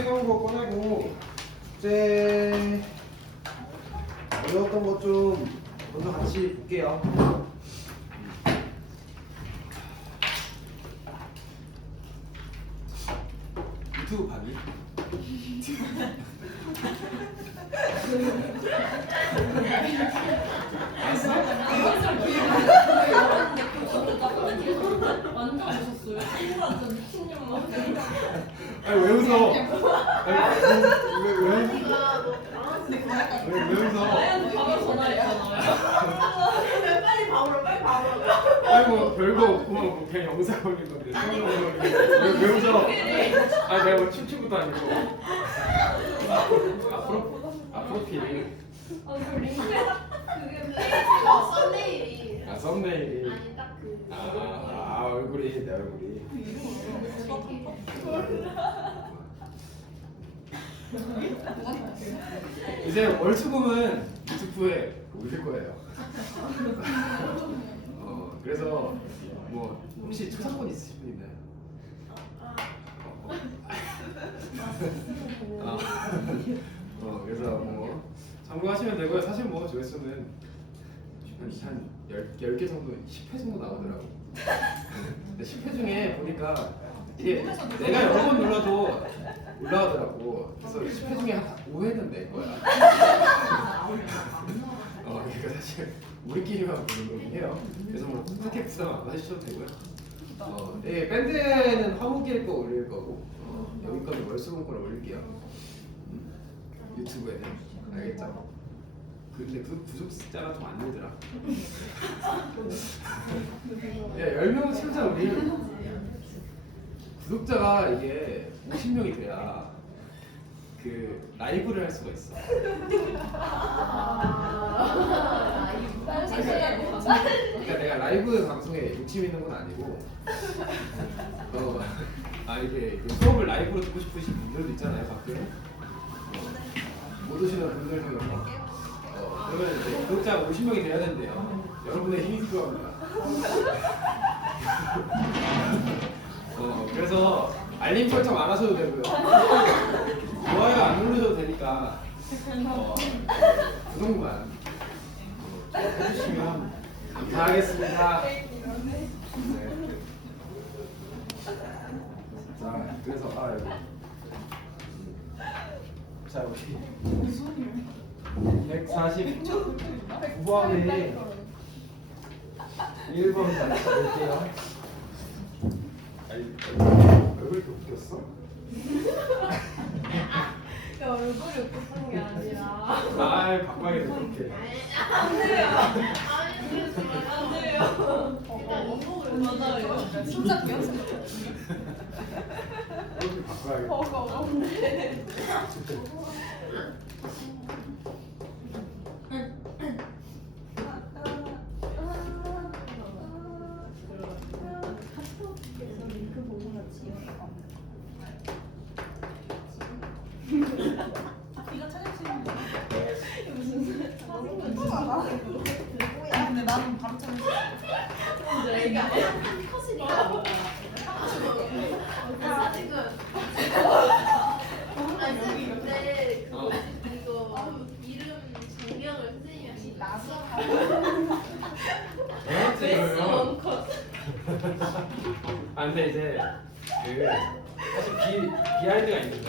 해놓은 거 꺼내고 숙제 어려웠던 것 좀 먼저 같이 볼게요. 유튜브 봐기. 완전 웃었어요. 친구한테 미친년 막. 아니 왜 웃어? 왜 웃어? 나한테 바로 전화했잖아요. 빨리 봐보라 빨리 봐보라. 아니 뭐 별거 없구만 뭐 그냥 영상 올린 건데 왜 웃어? 아니 내가 뭐 춤추고도 아니고 앞으로 필. 그 링크에 그게 페이지가 썸네일이 아 썸네일. 아니 딱그 얼굴이 내 얼굴이. 이제 월수금은 유튜브에 올릴 거예요. 그래서 뭐 혹시 초상권 있으신 분 있나요? 그래서 뭐 참고하시면 되고요. 사실 뭐 조회수는 한 10개 정도, 10회 정도 나오더라고. 근데 10회 중에 보니까 이게 내가 여러 번 눌러도 올라가더라고. 그래서 10회 중에 한 5회는 내 거야. 그러니까 사실 우리끼리만 보는 거긴 해요. 그래서 뭐 그렇게 부담 안 하셔도 되고요. 밴드는 화목일 거 올릴 거고 여기까지 월수금 거를 올릴게요. 유튜브에는 알겠죠? 근데 그 구독 숫자가 좀 안 늘더라. 야 10명 채우자 우리. 구독자가 이게 50명이 돼야 그 라이브를 할 수가 있어. 그러니까 내가 라이브 방송에 욕심 있는 건 아니고 이게 그 수업을 라이브로 듣고 싶으신 분들도 있잖아요 가끔. 못 오시는 분들 중에 그러면 이제 구독자가 50명이 돼야 된대요. 여러분의 힘이 필요합니다. 그래서 알림 설정 안 하셔도 되고요. 좋아요 안 누르셔도 되니까 구독만 해주시면 감사하겠습니다. 네. 자, 그래서 여기. 자, 여기 149번에 1번 다시 볼게요. 얼굴 이렇게 웃겼어? 야 얼굴이 웃긴 게 아니라. 바꿔야겠다 그렇게. 안 돼요. 안 돼요. 일단 이목을 맞아요. 진짜 귀엽죠. 이렇게 바꿔야겠다. 네. 링크 보고 같이. 이거 찾아주시면 돼요. 무슨 사진 근데 나는 바로 찾았어. 이게 컷이니까 사진은 아니 근데 이거 이름 정명을 선생님이 나서 원컷 근데 이제 사실 비하인드가 있는데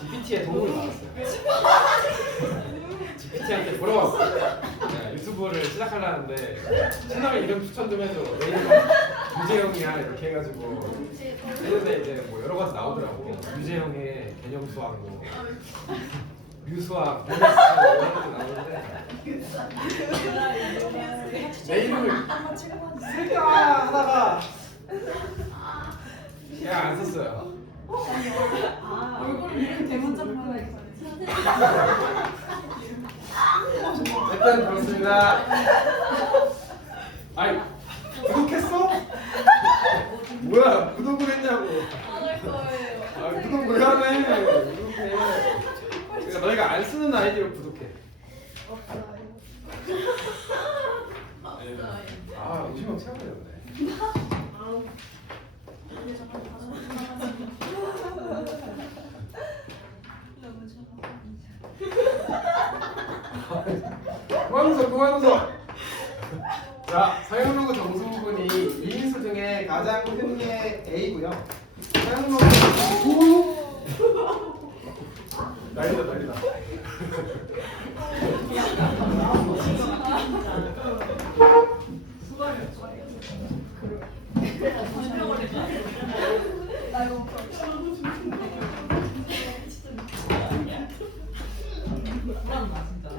GPT의 도움을 받았어요. GPT한테 물어봤어요. 유튜브를 시작하려는데 채널 이름 추천 좀 해줘. 내 이름은 유재형이야 이렇게 해가지고 했는데 이제 뭐 여러 가지 나오더라고. 유재형의 개념 수학 뭐 뮤수학, 모네스 이런 것도 나오는데 내 이름을 쓸까 하다가 그냥 안 썼어요. 얼굴 이름 대문짝만 해. 일단 그렇습니다. 아니 구독했어? 뭐야 구독을 했냐고. 안 할 거예요. 구독 왜 안 해? 구독해. 그러니까 너희가 안 쓰는 아이디로 구독해. 없어요. 50명 채워야 되네. 아우. 그만 웃어, 그만 웃어. 자, 사용로그 정수 부분이 2인수 중에 가장 큰 게 A고요. 사용로그 난리다, 난리다. 나 이거 불안나 진짜.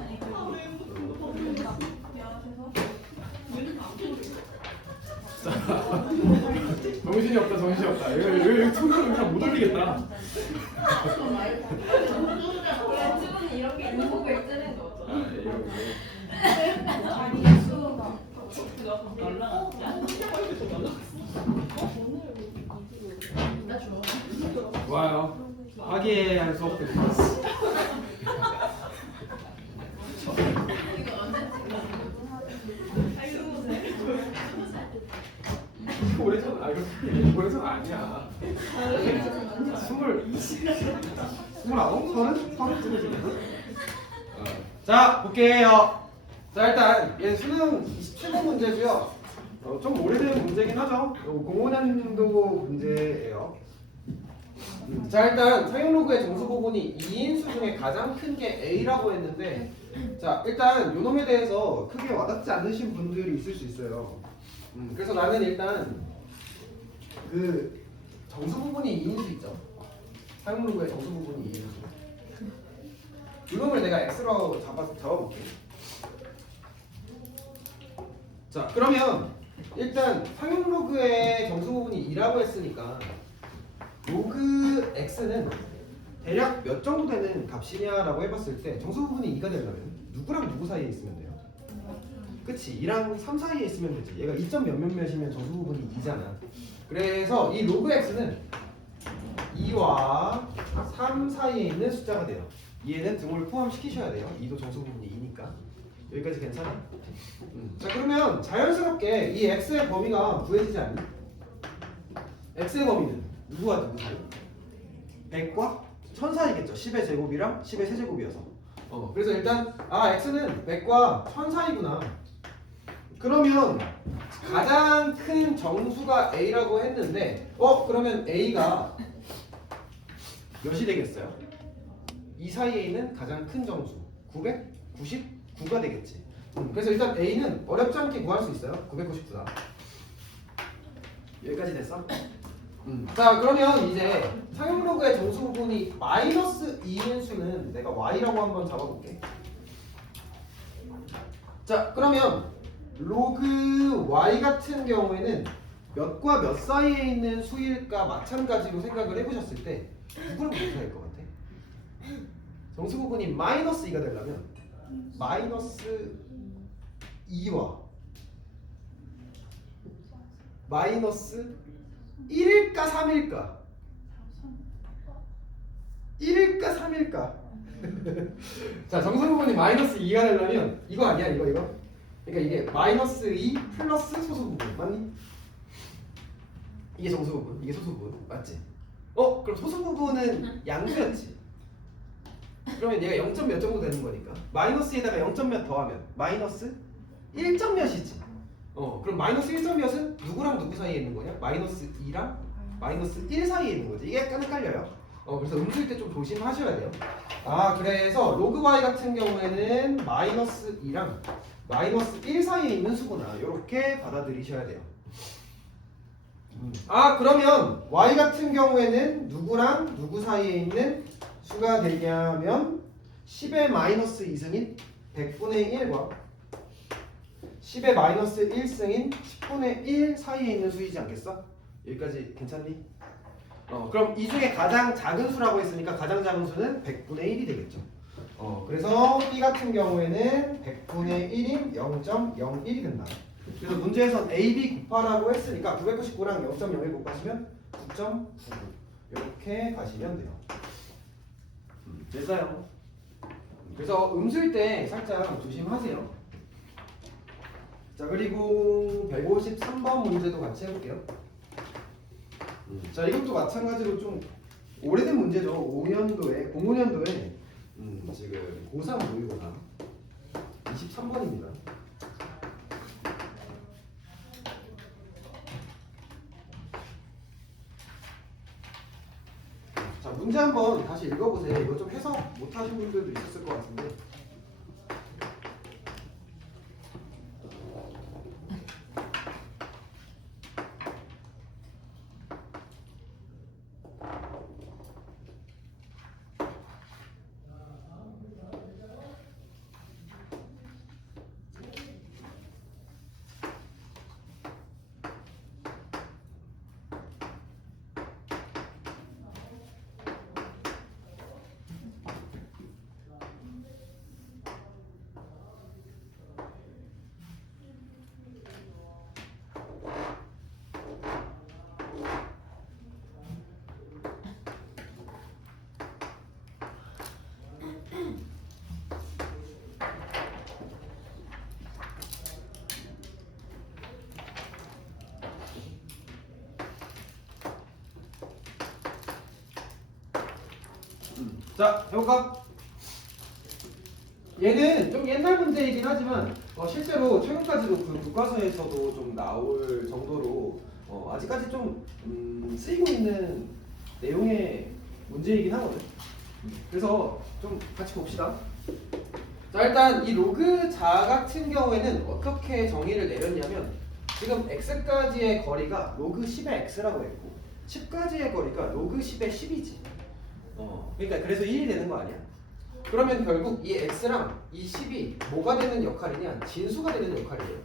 정신이 없다, 정신이 없다. 이거 통으로 그냥 못 올리겠다. 원래 주문이 이런 게 있는 거고 있는 거 없잖아. 자기 수가 날라가. 나 줘. 좋아요. 화기애애한 수업 드립니다. 오래전 오래전 아니야. 29, 30쯤이겠나? 자, 볼게요. 자, 일단 얘 수능 27번 문제고요. 좀 오래된 문제긴 하죠. 05년도 문제예요. 자, 일단 사용로그의 정수 부분이 2인수 중에 가장 큰 게 A라고 했는데, 자, 일단 요놈에 대해서 크게 와닿지 않으신 분들이 있을 수 있어요. 그래서 나는 일단 그 정수 부분이 2인수 있죠. 사용로그의 정수 부분이 2인수. 요놈을 내가 X로 잡아볼게. 자, 그러면 일단 사용로그의 정수 부분이 2라고 했으니까 로그 x는 대략 몇 정도 되는 값이냐라고 해봤을 때 정수 부분이 2가 되려면 누구랑 누구 사이에 있으면 돼요? 그치, 2랑 3 사이에 있으면 되지. 얘가 2점 몇몇몇이면 정수 부분이 2잖아. 그래서 이 로그 x는 2와 3 사이에 있는 숫자가 돼요. 얘는 등호를 포함시키셔야 돼요. 2도 정수 부분이 2니까. 여기까지 괜찮아? 자, 그러면 자연스럽게 이 x의 범위가 구해지지 않니? x의 범위는 누구와 누구세요? 100과 1000 사이겠죠. 10의 제곱이랑 10의 세제곱이어서. 그래서 일단 x는 100과 1000 사이구나. 그러면 가장 큰 정수가 a라고 했는데 그러면 a가 몇이 되겠어요? 이 사이에 있는 가장 큰 정수 999가 되겠지. 그래서 일단 a는 어렵지 않게 구할 수 있어요. 999다. 여기까지 됐어? 자, 그러면 이제 사용로그의 정수 부분이 마이너스 2인 수는 내가 y라고 한번 잡아볼게. 자, 그러면 로그 y 같은 경우에는 몇과 몇 사이에 있는 수일까 마찬가지로 생각을 해보셨을 때 누구랑 누구 사이일 것 같아? 정수 부분이 마이너스 2가 되려면 마이너스 2와 마이너스 1일까 3일까? 1일까 3일까? 자, 정수 부분이 마이너스 2가 되려면 이거 아니야, 이거. 그러니까 이게 마이너스 2 플러스 소수 부분 맞니? 이게 정수 부분, 이게 소수 부분 맞지? 그럼 소수 부분은 양수였지. 그러면 얘가 0. 몇 정도 되는 거니까 마이너스에다가 0. 몇 더하면 마이너스 1점 몇이지. 그럼 마이너스 1점 몇은 누구랑 누구 사이에 있는 거냐? 마이너스 2랑 마이너스 1 사이에 있는 거지. 이게 약간 헷갈려요. 그래서 음수일 때 좀 조심하셔야 돼요. 그래서 로그 y 같은 경우에는 마이너스 2랑 마이너스 1 사이에 있는 수구나. 이렇게 받아들이셔야 돼요. 그러면 y 같은 경우에는 누구랑 누구 사이에 있는 수가 되냐면 10의 마이너스 2승인 100분의 1과 10의 마이너스 1승인 10분의 1 사이에 있는 수이지 않겠어? 여기까지 괜찮니? 그럼 이 중에 가장 작은 수라고 했으니까 가장 작은 수는 100분의 1이 되겠죠. 그래서 b 같은 경우에는 100분의 1인 0.01이 된다. 그래서 문제에선 a, b 곱하라고 했으니까 999랑 0.01 곱하시면 9.99 이렇게 가시면 돼요. 됐어요. 그래서 음수일 때 살짝 조심하세요. 자, 그리고 153번 문제도 같이 해볼게요. 자, 이것도 마찬가지로 좀 오래된 문제죠. 05년도에 지금 고3 모의고사 3번입니다. 자, 문제 한번 다시 읽어보세요. 이거 좀 해석 못하신 분들도 있었을 것 같은데. 자, 해볼까? 얘는 좀 옛날 문제이긴 하지만 실제로 최근까지도 그 교과서에서도 좀 나올 정도로 아직까지 좀 쓰이고 있는 내용의 문제이긴 하거든. 그래서 좀 같이 봅시다. 자, 일단 이 로그 자 같은 경우에는 어떻게 정의를 내렸냐면 지금 x까지의 거리가 로그 10의 x라고 했고 10까지의 거리가 로그 10의 10이지. 그러니까 그래서 1이 되는 거 아니야? 그러면 결국 이 x랑 이 10이 뭐가 되는 역할이냐? 진수가 되는 역할이에요.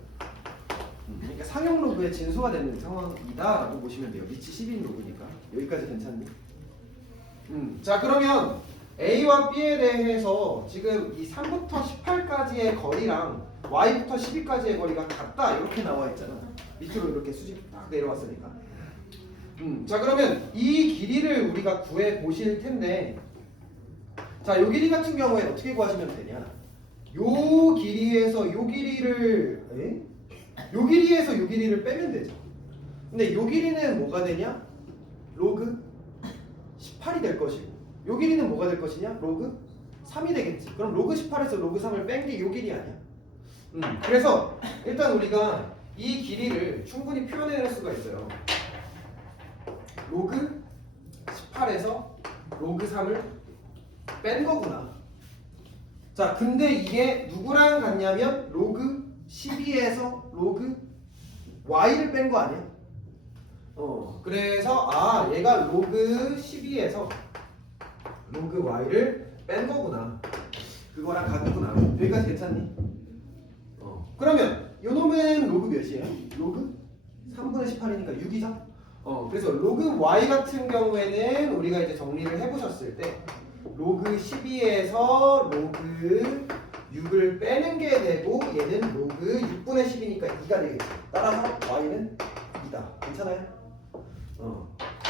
그러니까 상용 로그의 진수가 되는 상황이다라고 보시면 돼요. 밑이 10인 로그니까. 여기까지 괜찮니? 자, 그러면 a와 b에 대해서 지금 이 3부터 18까지의 거리랑 y부터 12까지의 거리가 같다 이렇게 나와 있잖아. 밑으로 이렇게 수직 딱 내려왔으니까. 자, 그러면 이 길이를 우리가 구해 보실 텐데, 자, 요 길이 같은 경우에 어떻게 구하시면 되냐? 요 길이에서 요 길이를 요 길이에서 요 길이를 빼면 되죠. 근데 요 길이는 뭐가 되냐? 로그 18이 될 것이고, 요 길이는 뭐가 될 것이냐? 로그 3이 되겠지. 그럼 로그 18에서 로그 3을 뺀 게 요 길이 아니야? 그래서 일단 우리가 이 길이를 충분히 표현해낼 수가 있어요. 로그 18에서 로그 3을 뺀 거구나. 자, 근데 이게 누구랑 같냐면 로그 12에서 로그 y를 뺀 거 아니야? 그래서 얘가 로그 12에서 로그 y를 뺀 거구나. 그거랑 같구나. 여기까지 괜찮니? 그러면 요 놈은 로그 몇이에요? 로그 3분의 18이니까 6이죠? 그래서 로그 y 같은 경우에는 우리가 이제 정리를 해보셨을 때 로그 12에서 로그 6을 빼는 게 되고 얘는 로그 6분의 10이니까 2가 되겠죠. 따라서 y는 2다. 괜찮아요?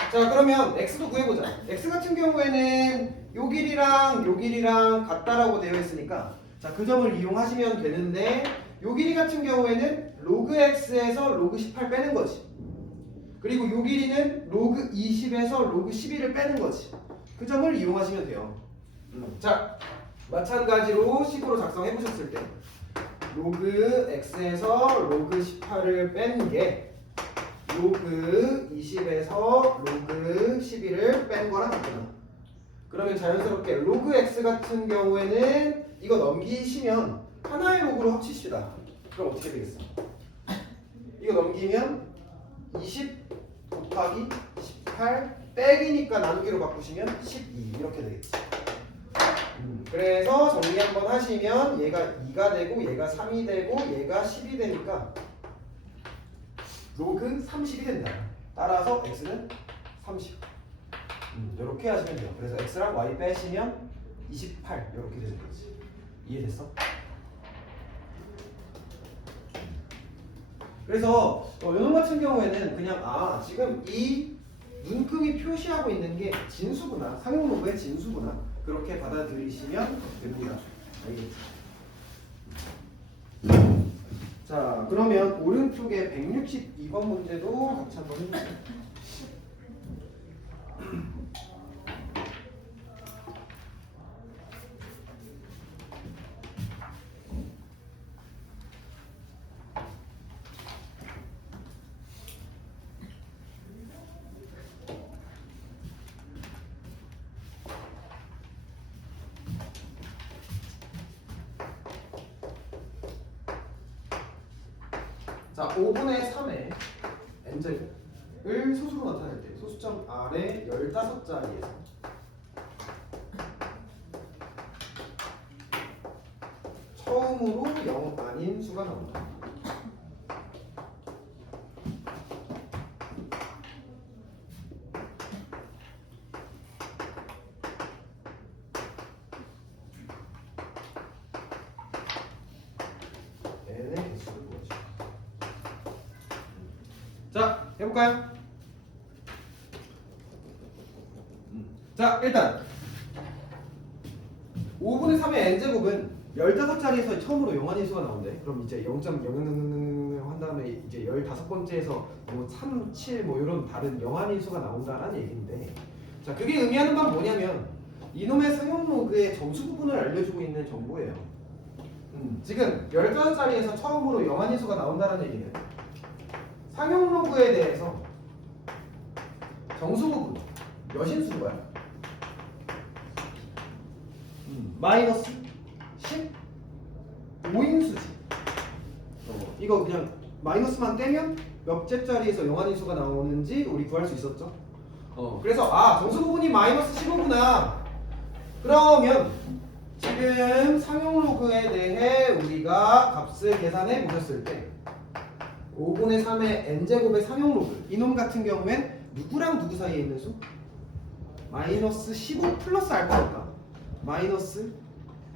자, 그러면 x도 구해보자. x 같은 경우에는 요 길이랑 같다라고 되어 있으니까 자, 그 점을 이용하시면 되는데 요 길이 같은 경우에는 로그 x에서 로그 18 빼는 거지. 그리고 요 길이는 로그 20에서 로그 12를 빼는 거지. 그 점을 이용하시면 돼요. 자, 마찬가지로 식으로 작성해 보셨을 때 로그 x에서 로그 18을 뺀 게 로그 20에서 로그 12를 뺀 거랑 같구나. 그러면 자연스럽게 로그 x 같은 경우에는 이거 넘기시면 하나의 로그로 합치시다. 그럼 어떻게 되겠어? 이거 넘기면 20 곱하기 18 빼기니까 나누기로 바꾸시면 12 이렇게 되겠지. 그래서 정리 한번 하시면 얘가 2가 되고 얘가 3이 되고 얘가 10이 되니까 로그 30이 된다. 따라서 x는 30. 이렇게 하시면 돼요. 그래서 x랑 y 빼시면 28 이렇게 되는 거지. 이해됐어? 그래서 요놈 같은 경우에는 그냥 지금 이 눈금이 표시하고 있는 게 진수구나. 상용 로그의 진수구나. 그렇게 받아들이시면 됩니다. 알겠지? 자, 그러면 오른쪽에 162번 문제도 같이 한번 해주세요. 자, 5분의 3의 n제곱을 소수로 나타낼 때 소수점 아래 15자리에서 처음으로 0 아닌 수가 나온다. n의 개수를 구하죠. 자, 해볼까요? 자, 일단 5분의 3의 n제곱은 15자리에서 처음으로 영한인 수가 나온대. 그럼 이제 0.0000 한 다음에 이제 15번째에서 뭐 3, 7 뭐 이런 다른 영한인 수가 나온다라는 얘기인데, 자, 그게 의미하는 건 뭐냐면 이놈의 상용 로그의 정수 부분을 알려주고 있는 정보예요. 지금 15자리에서 처음으로 영한인 수가 나온다는 얘기는 상용 로그에 대해서 정수 부분 몇인 수인 거야? 마이너스 15인 수지. 이거 그냥 마이너스만 떼면 몇 째짜리에서 영한인 수가 나오는지 우리 구할 수 있었죠. 그래서 아, 정수 부분이 마이너스 15구나. 그러면 지금 상용 로그에 대해 우리가 값을 계산해 보셨을 때 5분의 3의 n제곱의 상용 로그, 이놈 같은 경우엔 누구랑 누구 사이에 있는 수? 마이너스 15 플러스 알파니까 마이너스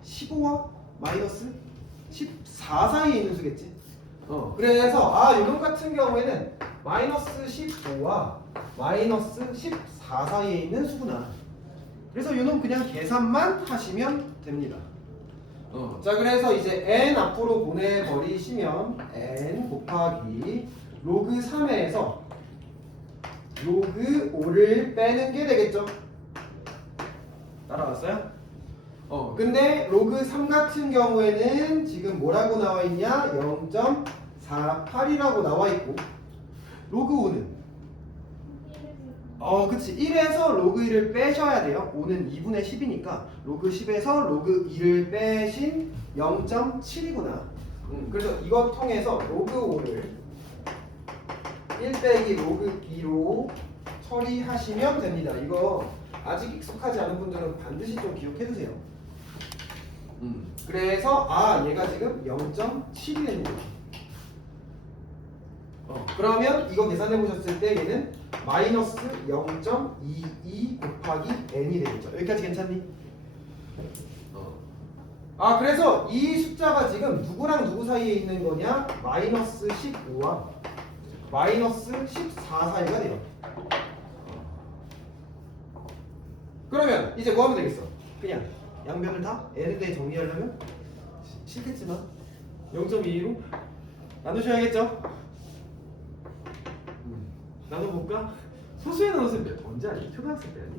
15와 마이너스 14 사이에 있는 수겠지. 그래서 아, 이놈 같은 경우에는 마이너스 15와 마이너스 14 사이에 있는 수구나. 그래서 이놈 그냥 계산만 하시면 됩니다. 자, 그래서 이제 n 앞으로 보내버리시면 n 곱하기 로그 3에서 로그 5를 빼는 게 되겠죠. 따라왔어요? 근데 로그 3 같은 경우에는 지금 뭐라고 나와 있냐? 0.48이라고 나와 있고, 로그 5는 그치, 1에서 로그 1을 빼셔야 돼요. 5는 2분의 10이니까 로그 10에서 로그 2를 빼신 0.7이구나. 그래서 이것 통해서 로그 5를 1 빼기 로그 2로 처리하시면 됩니다. 이거 아직 익숙하지 않은 분들은 반드시 좀 기억해 두세요. 그래서 아, 얘가 지금 0.7이 되는 거죠. 그러면 이거 계산해 보셨을 때 얘는 마이너스 0.22 곱하기 n이 되겠죠. 여기까지 괜찮니? 아, 그래서 이 숫자가 지금 누구랑 누구 사이에 있는 거냐? 마이너스 15와 마이너스 14 사이가 돼요. 그러면 이제 뭐 하면 되겠어? 그냥 양변을 다 n에 대해 정리하려면 싫겠지만 0.22로 나누셔야겠죠? 나눠볼까? 소수에 나눠서 언제 아니? 초등학생 때 아니?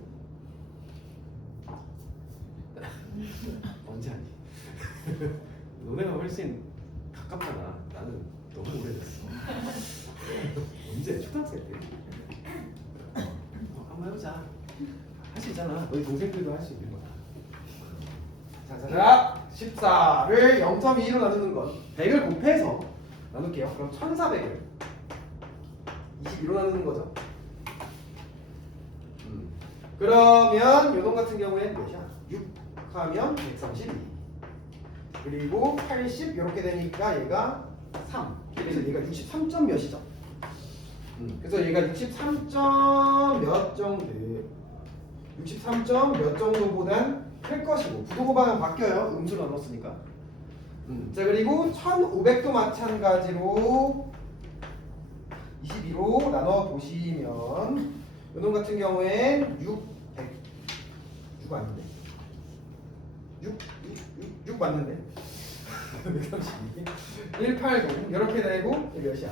언제 아니? 너네가 훨씬 가깝잖아. 나는 너무 오래됐어. 언제? 초등학생 때? 한번 해보자. 할 수 있잖아. 너희 동생들도 할 수 있는 거야. 자, 14를 0.2로 나누는 건 100을 곱해서 나눌게요. 그럼 1400을 22로 나누는 거죠. 그러면 요놈 같은 경우에는 몇이야? 6 하면 132. 그리고 80 이렇게 되니까 얘가 3. 그래서 얘가 63점 몇이죠? 그래서 얘가 63점 몇 정도, 63점 몇 정도보단 클 것이고, 부동호 방향 바뀌어요. 음수로 나눴으니까. 자, 그리고 1500도 마찬가지로 22로 나눠 보시면 요놈 같은 경우엔 6 아닌데? 6 맞는데? 132 180 이렇게 되고 이게 몇이야?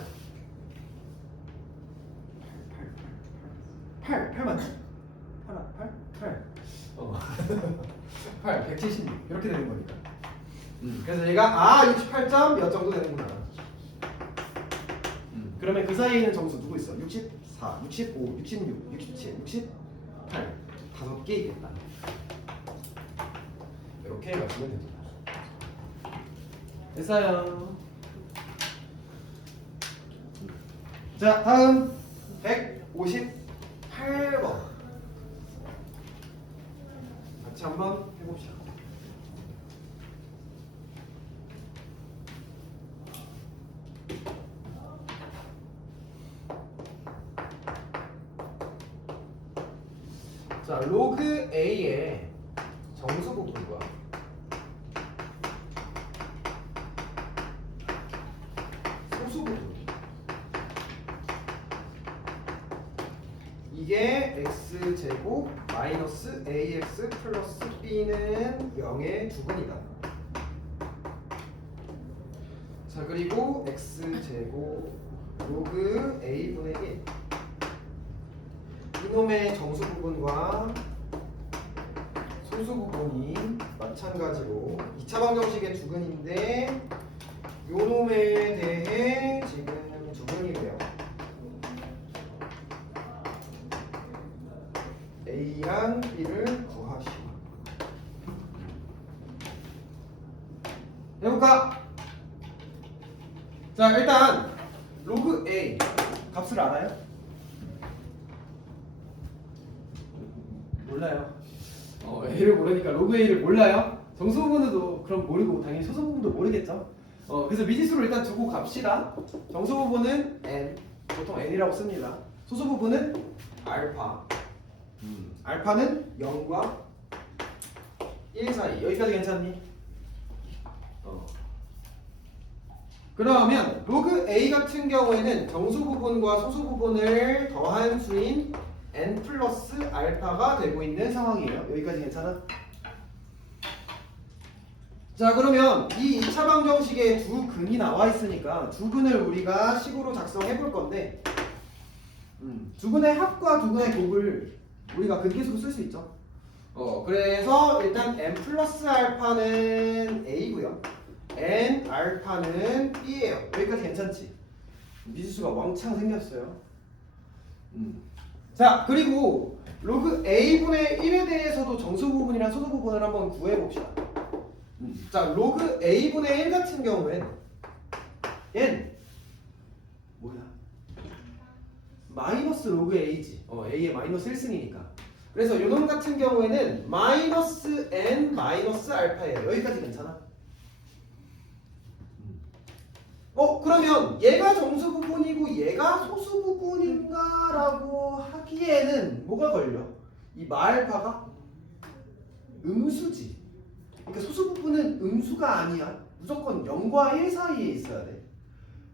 8 맞지? 8 176 이렇게 되는 거니까. 그래서 얘가 68점 몇 정도 되는구나. 그러면 그 사이에 있는 점수 누구 있어? 64, 65, 66, 67, 68 5개 있겠다. 이렇게 맞추면 됩니다. 됐어요. 자, 다음 158번. 같이 한번 해봅시다. 자, 로그 A의 정수 부분과 소수 부분, 이게 x제곱 마이너스 ax 플러스 b는 0의 두근이다. 자, 그리고 x제곱 로그 a분의 1, 이놈의 정수 부분과 소수 부분이 마찬가지로 2차 방정식의 두근인데 요놈에 대해 지금 두근이래요. A랑 B를 구하시오. 해볼까? 자, 일단 로그 A 값을 알아요? 몰라요. A를 모르니까 로그 A를 몰라요? 정수 부분도 그럼 모르고 당연히 소수 부분도 모르겠죠? 그래서 미지수를 일단 두고 갑시다. 정수 부분은 n, 보통 n이라고 씁니다. 소수 부분은 알파. 알파는 0과 1 사이. 여기까지 괜찮니? 그러면 로그 A 같은 경우에는 정수 부분과 소수 부분을 더한 수인 n 플러스 알파가 되고 있는 상황이에요. 여기까지 괜찮아? 자, 그러면 이 2차 방정식에 두 근이 나와 있으니까 두 근을 우리가 식으로 작성해 볼 건데, 두 근의 합과 두 근의 곱을 우리가 근계수로 쓸 수 있죠. 그래서 일단 n 플러스 알파는 a고요. n 알파는 b예요. 여기까지 괜찮지? 미지수가 왕창 생겼어요. 자, 그리고 로그 a분의 1에 대해서도 정수 부분이랑 소수 부분을 한번 구해 봅시다. 자, 로그 a분의 1 같은 경우엔 n 뭐야? 마이너스 로그 a지. a의 마이너스 1승이니까. 그래서 요놈 같은 경우에는 마이너스 n 마이너스 알파예요. 여기까지 괜찮아? 그러면 얘가 정수 부분이고 얘가 소수 부분인가라고 하기에는 뭐가 걸려? 이 마알파가 음수지. 그러니까 소수 부분은 음수가 아니야. 무조건 0과 1 사이에 있어야 돼.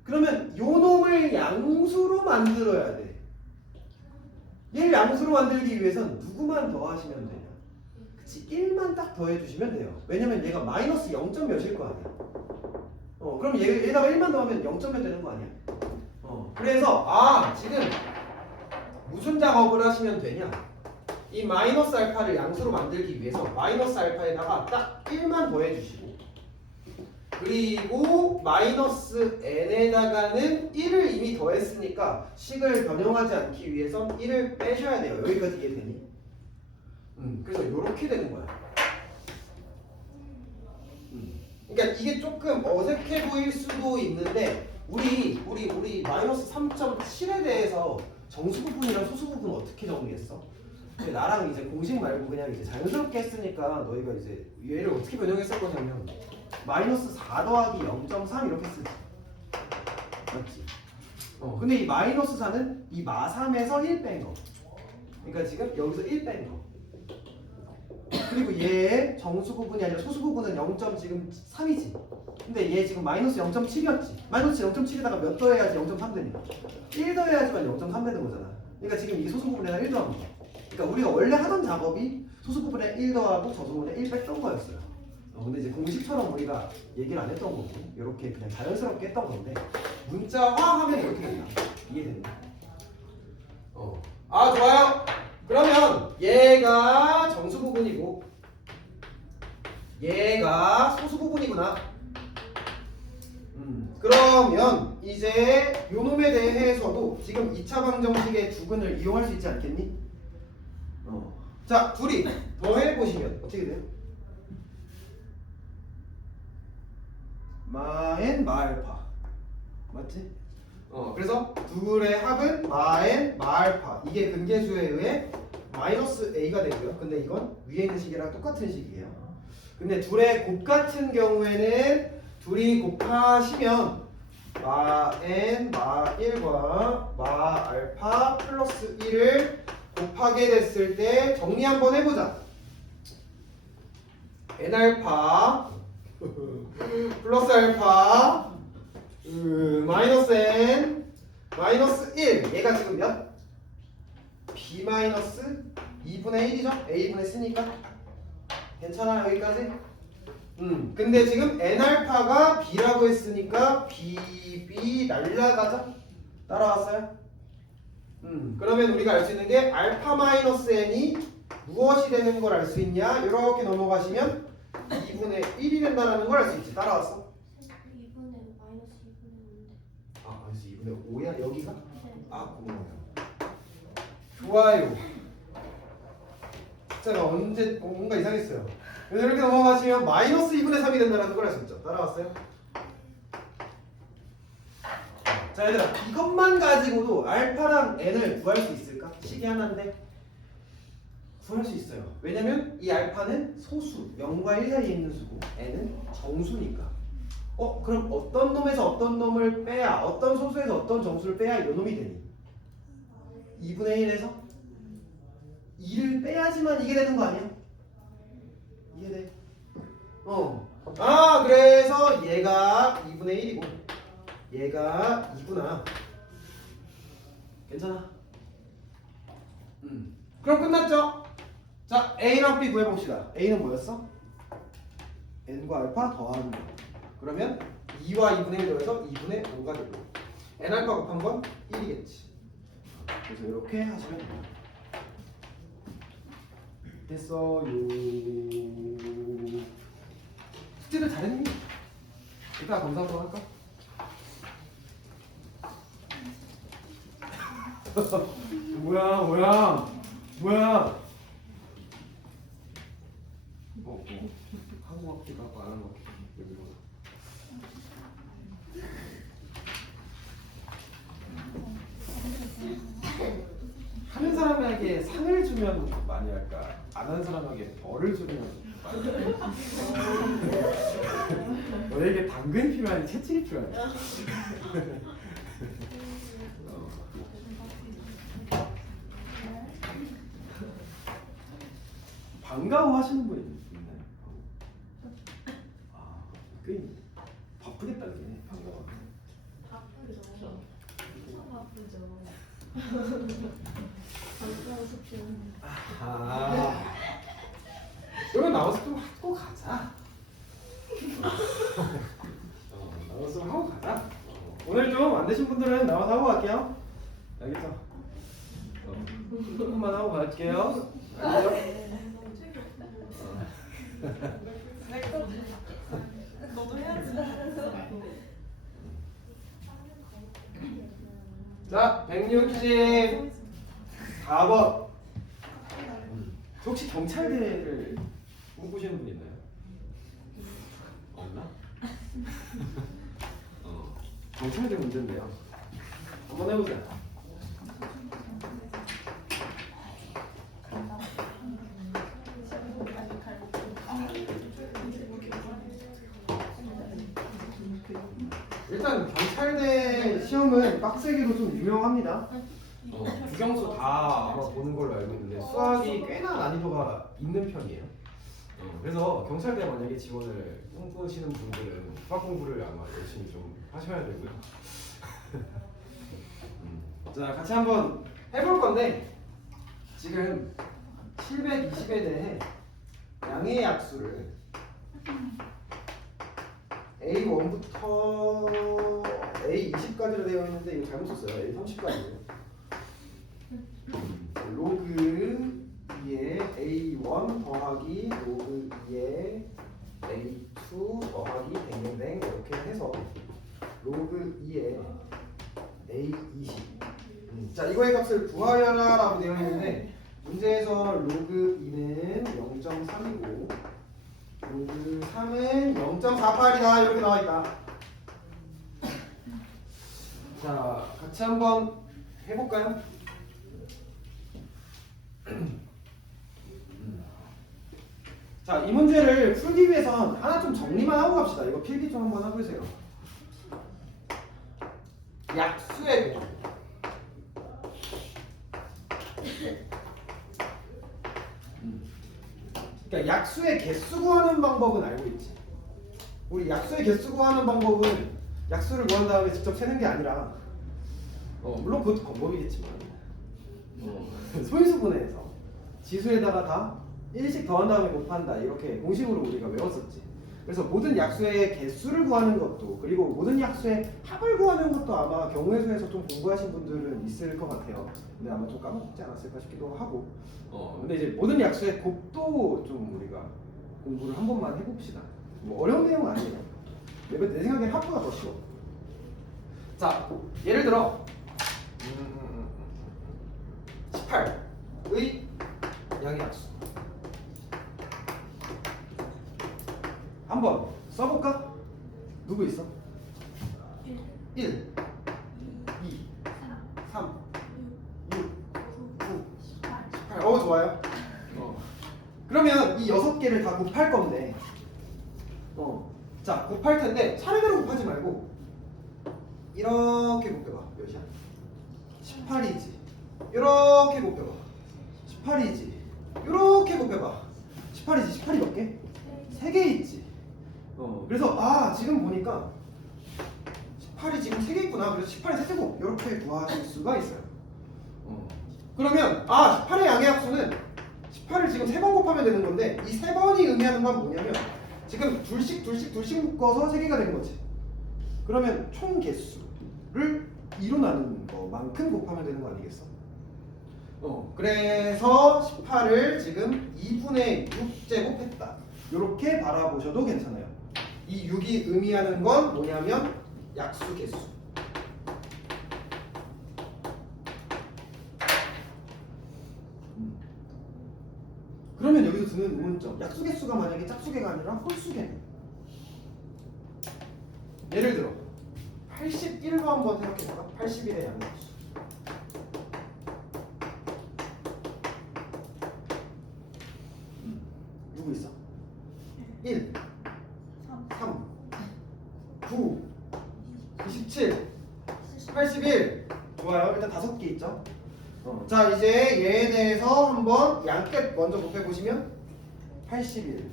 그러면 요 놈을 양수로 만들어야 돼. 얘를 양수로 만들기 위해선 누구만 더하시면 되냐? 그치, 1만 딱 더해주시면 돼요. 왜냐면 얘가 마이너스 0. 몇일 거 아니야. 그럼 얘에다가 1만 더하면 0. 몇 되는 거 아니야? 그래서 지금 무슨 작업을 하시면 되냐? 이 마이너스 알파를 양수로 만들기 위해서 마이너스 알파에다가 딱 1만 더해주시고, 그리고 마이너스 n에다가는 1을 이미 더했으니까 식을 변형하지 않기 위해선 1을 빼셔야 돼요. 여기까지 이해되니? 그래서 이렇게 되는 거야. 그러니까 이게 조금 어색해 보일 수도 있는데 우리 마이너스 3.7에 대해서 정수 부분이랑 소수 부분 어떻게 정리했어? 나랑 이제 공식 말고 그냥 이제 자연스럽게 했으니까 너희가 이제 얘를 어떻게 변형했을 거냐면 마이너스 4 더하기 0.3 이렇게 쓰지. 맞지? 근데 이 마이너스 4는 이 마3에서 1 뺀 거. 그러니까 지금 여기서 1 뺀 거. 그리고 얘의 정수 부분이 아니라 소수 부분은 0.3이지. 근데 얘 지금 마이너스 0.7이었지. 마이너스 0.7에다가 몇 더해야지 0.3 되냐? 1 더해야지만 0.3 되는 거잖아. 그러니까 지금 이게 소수 부분에다 1 더한 거야. 그러니까 우리가 원래 하던 작업이 소수 부분에 1 더하고 저수 부분에 1 뺐던 거였어요. 근데 이제 공식처럼 우리가 얘기를 안 했던 거고 이렇게 그냥 자연스럽게 했던 건데 문자화하면 이렇게 된다. 이해됐나? 좋아요. 그러면 얘가 정수 부분이고 얘가 소수 부분이구나. 그러면 이제 요놈에 대해서도 지금 2차 방정식의 두근을 이용할 수 있지 않겠니? 자, 둘이 더해보시면 어떻게 돼요? 마엔 마알파 맞지? 그래서 둘의 합은 마n 마알파. 이게 근계수에 의해 마이너스 a가 되고요. 근데 이건 위에 있는 식이랑 똑같은 식이에요. 근데 둘의 곱 같은 경우에는 둘이 곱하시면 마n 마1과 마알파 플러스 1을 곱하게 됐을 때 정리 한번 해보자. n알파 플러스 알파 마이너스 n 마이너스 1. 얘가 지금 몇? b 마이너스 2분의 1이죠? a분의 쓰니까 괜찮아 여기까지? 근데 지금 n알파가 b라고 했으니까 b 날라가죠? 따라왔어요? 그러면 우리가 알 수 있는 게 알파 마이너스 n이 무엇이 되는 걸 알 수 있냐? 이렇게 넘어가시면 2분의 1이 된다는 걸 알 수 있지. 따라왔어? 2분의 마이너스 2분의 5인데. 아, 마이너스 2분의 5야? 여기가? 아, 고마워요. 좋아요. 숫자가 언제 뭔가 이상했어요. 그래서 이렇게 넘어가시면 마이너스 2분의 3이 된다는 걸 알 수 있죠. 따라왔어요? 자, 얘들아, 이것만 가지고도 알파랑 n을 구할 수 있을까? 식이 하나인데 구할 수 있어요. 왜냐면 이 알파는 소수, 0과 1 사이에 있는 수고 n은 정수니까. 그럼 어떤 놈에서 어떤 놈을 빼야, 어떤 소수에서 어떤 정수를 빼야 이 놈이 되니? 2분의 1에서 2를 빼야지만 이게 되는 거 아니야? 이해돼? 그래서 얘가 2분의 1이고 얘가 2구나. 괜찮아? 그럼 끝났죠? 자, A랑 B 구해봅시다. A는 뭐였어? n과 알파 더하는 거. 그러면 2와 2분의 1 더해서 2분의 5가 되고 n 알파 곱한 건 1이겠지. 그래서 이렇게 하시면 됩니다. 됐어요. 숙제를 잘했니? 이따가 검사 한번 할까? 뭐야? 하고 같기도 하고 안 하는 것 같기도 하고. 하는 사람에게 상을 주면 많이 할까? 안 하는 사람에게 벌을 주면 많이 할까? 너에게 당근이 필요하니 채찍이 필요하니? 방과후 하시는 분이 있나요? 꽤 바쁘겠다 그게 방과후. 바쁘죠. 엄청 바쁘죠. 방과후 숙제. 그러면 나와서 좀 하고 가자. 나와서 좀 하고 가자. 오늘 좀 안 되신 분들은 나와서 하고 갈게요. 알겠죠? 조금만 하고 갈게요. 알겠죠? 너도 해야지. 자, 164번. 혹시 경찰대를 꿈꾸시는 분 있나요? 없나? 경찰대 문제인데요. 한번 해보자. 일단 경찰대 시험은 빡세기로 좀 유명합니다. 국영수 다 아마 보는 걸로 알고 있는데 수학이 꽤나 난이도가 있는 편이에요. 그래서 경찰대 만약에 지원을 꿈꾸시는 분들은 수학 공부를 아마 열심히 좀 하셔야 되고요. 자, 같이 한번 해볼 건데 지금 720에 대해 양의 약수를 A1부터 A20까지로 되어 있는데 이거 잘못 썼어요. A30까지예요. 로그 2의 A1 더하기 로그 2의 A2 더하기 댕댕댕 이렇게 해서 로그 2의 A20. 자, 이거의 값을 구하여라 라고 되어 있는데 문제에서 로그 2는 0.3이고 로그 3은 0.48이다 이렇게 나와 있다. 자, 같이 한번 해볼까요? 자, 이 문제를 풀기 위해선 하나 좀 정리만 하고 갑시다. 이거 필기 좀 한번 해보세요. 약수의 곱. 그러니까 약수의 개수 구하는 방법은 알고 있지. 우리 약수의 개수 구하는 방법은 약수를 구한 다음에 직접 세는 게 아니라 물론 그것도 방법이겠지만 소인수분해해서 지수에다가 다 1씩 더한 다음에 곱한다 이렇게 공식으로 우리가 외웠었지. 그래서 모든 약수의 개수를 구하는 것도 그리고 모든 약수의 합을 구하는 것도 아마 경우의 수에서 좀 공부하신 분들은 있을 것 같아요. 근데 아마 좀 까먹지 않았을까 싶기도 하고 근데 이제 모든 약수의 곱도 좀 우리가 공부를 한 번만 해봅시다. 뭐 어려운 내용은 아니에요. 내 생각엔 합보다 더 쉬워. 자, 예를 들어 18의 양의 약수 한번 써볼까? 누구 있어? 1 2 3 6 9 18 좋아요. 그러면 이 6개를 다 곱할 건데 자, 곱할 텐데 차례대로 곱하지 말고 이렇게 곱해봐. 몇이야? 18이지. 이렇게 곱해봐. 18이지. 이렇게 곱해봐. 18이지. 18이 몇 개? 3개 있지. 그래서 지금 보니까 18이 지금 3개 있구나. 그래서 18의 세제곱 이렇게 구하실 수가 있어요. 그러면 18의 양의 합수는 18을 지금 3번 곱하면 되는 건데 이 3번이 의미하는 건 뭐냐면 지금 둘씩 묶어서 3개가 된 거지. 그러면 총 개수를 2로 나누는 것만큼 곱하면 되는 거 아니겠어? 그래서 18을 지금 2분의 6제곱했다. 이렇게 바라보셔도 괜찮아요. 이 6이 의미하는 건 뭐냐면 약수 개수. 그러면 여기서 드는 의문점. 약수 개수가 만약에 짝수개가 아니라 홀수개는 예를 들어 81로 한번 생각해볼까? 81의 양수. 누구 있어? 1 3 9 27 81 좋아요. 일단 5개 있죠. 자, 이제 얘에 대해서 한번 양끝 먼저 곱해보시면 81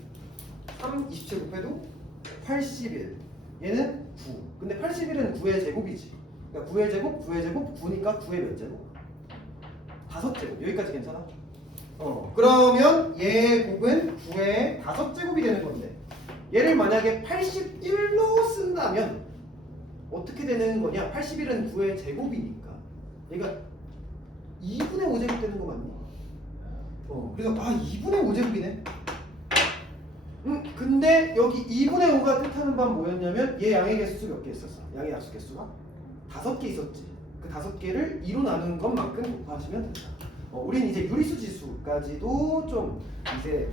3, 27 곱해도 81 얘는 9. 근데 81은 9의 제곱이지. 그러니까 9의 제곱, 9의 제곱, 9니까 9의 몇 제곱? 5제곱. 여기까지 괜찮아? 그러면 얘의 곱은 9의 5제곱이 되는 건데 얘를 만약에 81로 쓴다면 어떻게 되는 거냐? 81은 9의 제곱이니까 얘가 2분의 5제곱 되는 거 맞니? 그래서 2분의 5제곱이네. 근데 여기 2분의 5가 뜻하는 바는 뭐였냐면 얘 양의 개수 몇 개 있었어? 양의 약수 개수가 5개 있었지. 그 5개를 2로 나누는 것만큼 곱하시면 된다. 우린 이제 유리수 지수까지도 좀 이제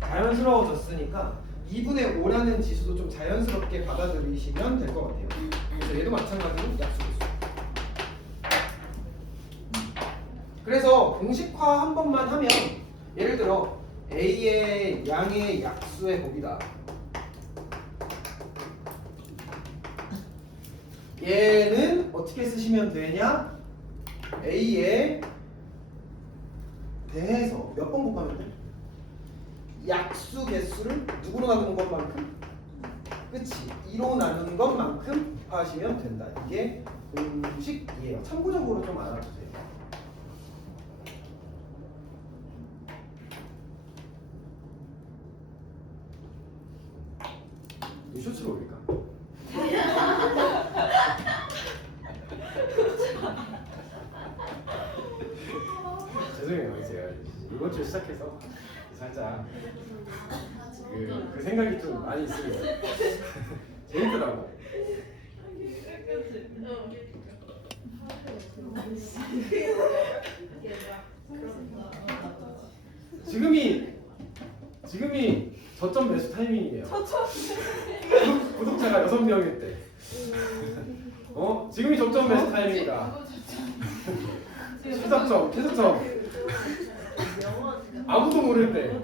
자연스러워졌으니까 2분의 5라는 지수도 좀 자연스럽게 받아들이시면 될 것 같아요. 그래서 얘도 마찬가지로 약수 개수. 그래서 공식화 한 번만 하면 예를 들어 A의 양의 약수의 곱이다. 얘는 어떻게 쓰시면 되냐? A에 대해서 몇 번 곱하면 돼? 약수 개수를 누구로 나누는 것만큼? 그치? 2로 나누는 것만큼 하시면 된다. 이게 공식이에요. 참고적으로 좀 알아두세요. 이 쇼츠로 올릴까? 죄송해요. 제가 이번 주 시작해서 살짝 그 생각이 좀 많이 있어요. 재밌더라고. 지금이 저점 매수 타이밍이에요. 구독자가 6명일 때. 지금이 적정 베스트 타임입니다. 최적점, 최적점. 아무도 모를 때.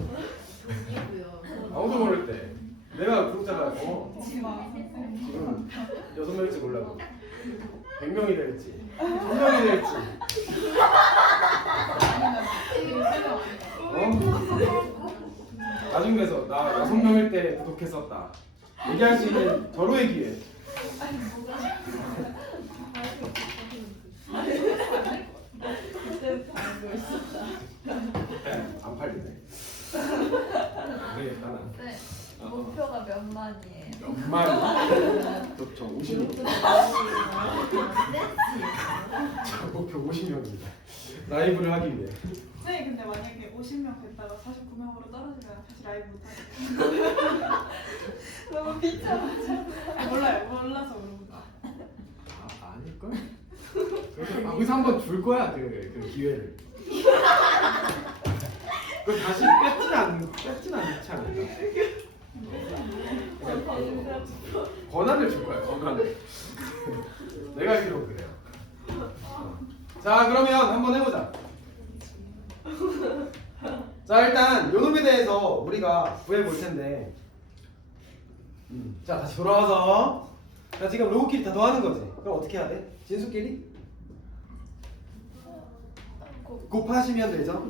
아무도 모를 때. 내가 구독자가 지금 6명일지 몰라도 100명이 될지 1000명이 될지 나중 돼서 나 6명일 때 구독했었다 얘기할 수 있는 절호의 기회. 안 팔리네. 모르겠다 나. 네. 목표가 몇 만이에요? 몇 마리? 저 50명. 저 목표 50명입니다. 라이브를 하기 위해. 네, 근데 만약에 50명 됐다가 49명으로 떨어지면 다시 라이브 못하겠어요. 너무 비참하죠. 몰라요. 몰라서 그런 거. 아닐걸? 거기서 한번 줄 거야 그 기회를. 그걸 다시 뺏진 않지 않을까? 권한을 줄 거야 권한을. 내가 알기로 그래요. 자 그러면 한번 해보자. 자 일단 요놈에 대해서 우리가 구해볼 텐데 자 다시 돌아와서 자 지금 로그끼리 다 더하는 거지. 그럼 어떻게 해야 돼? 진수끼리? 곱하시면 되죠.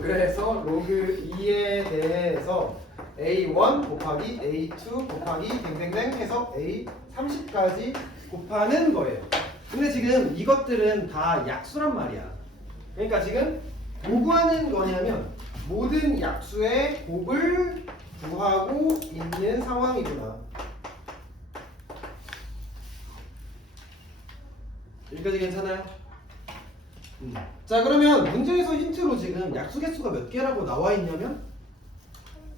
그래서 로그 2에 대해서 A1 곱하기 A2 곱하기 댕댕댕 해서 A30까지 곱하는 거예요. 근데 지금 이것들은 다 약수란 말이야. 그러니까 지금 뭐 구하는 거냐면 모든 약수의 곱을 구하고 있는 상황이구나. 여기까지 괜찮아요? 자 그러면 문제에서 힌트로 지금 약수 개수가 몇 개라고 나와 있냐면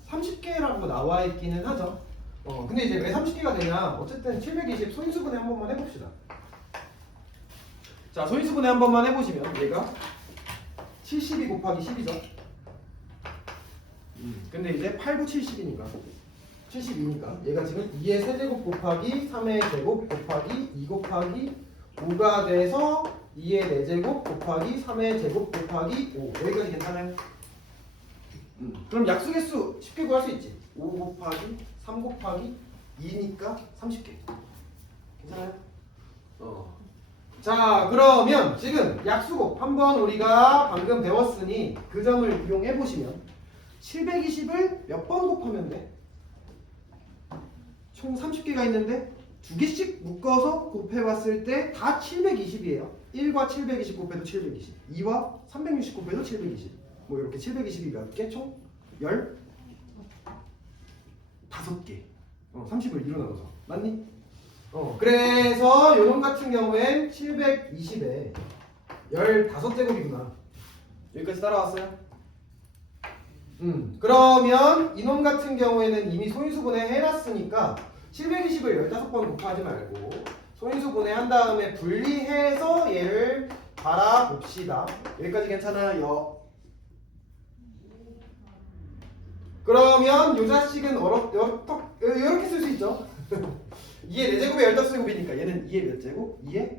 30개라고 나와 있기는 하죠. 근데 이제 왜 30개가 되냐? 어쨌든 720 소인수분해 한 번만 해봅시다. 자 소인수분해 한 번만 해보시면 얘가 72 곱하기 10이죠. 근데 이제 8, 9, 70이니까 72니까 얘가 지금 2의 세제곱 곱하기 3의 제곱 곱하기 2 곱하기 5가 돼서 2의 4제곱 곱하기 3의 제곱 곱하기 5 여기까지 괜찮아요? 그럼 약수개수 쉽게 구할 수 있지. 5 곱하기 3 곱하기 2니까 30개 괜찮아요? 자 그러면 지금 약수곱 한번 우리가 방금 배웠으니 그 점을 이용해 보시면 720을 몇 번 곱하면 돼? 총 30개가 있는데 2개씩 묶어서 곱해봤을 때 다 720이에요. 1과 720 곱해도 720, 2와 360 곱해도 720. 뭐 이렇게 720이 몇 개? 총 15개. 30을 2로 나눠서. 맞니? 그래서 요놈 같은 경우엔 720에 15제곱이구나. 여기까지 따라왔어요? 그러면 이놈 같은 경우에는 이미 소인수분해 해놨으니까 720을 15번 곱하지 말고 소인수분해 한 다음에 분리해서 얘를 바라봅시다. 여기까지 괜찮아요? 그러면 요 자식은 이렇게 쓸 수 있죠. 2의 4제곱에 15제곱이니까 얘는 2의 몇 제곱? 2의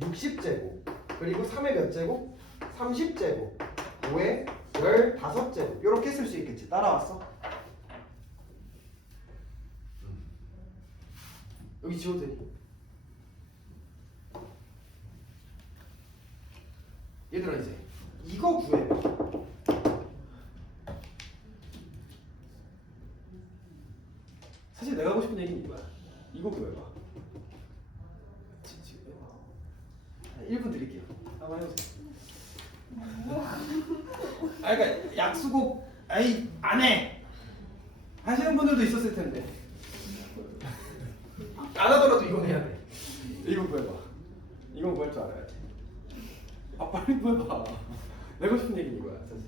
60제곱 그리고 3의 몇 제곱? 30제곱 5의 15제곱 이렇게 쓸 수 있겠지. 따라왔어? 여기 지워도 되니? 얘들아 이제 이거 구해봐. 사실 내가 하고 싶은 얘기는 이거야. 이거 구해봐. 1분 드릴게요. 한번 해보세요. 그러니까 약수곱 아이 안 해 하시는 분들도 있었을 텐데 안 하더라도 이건 해야 돼. 이거 구해봐. 이건 구할 줄 알아야지. 빨리 구해봐. 내가 하고 싶은 얘기는 이거야 사실.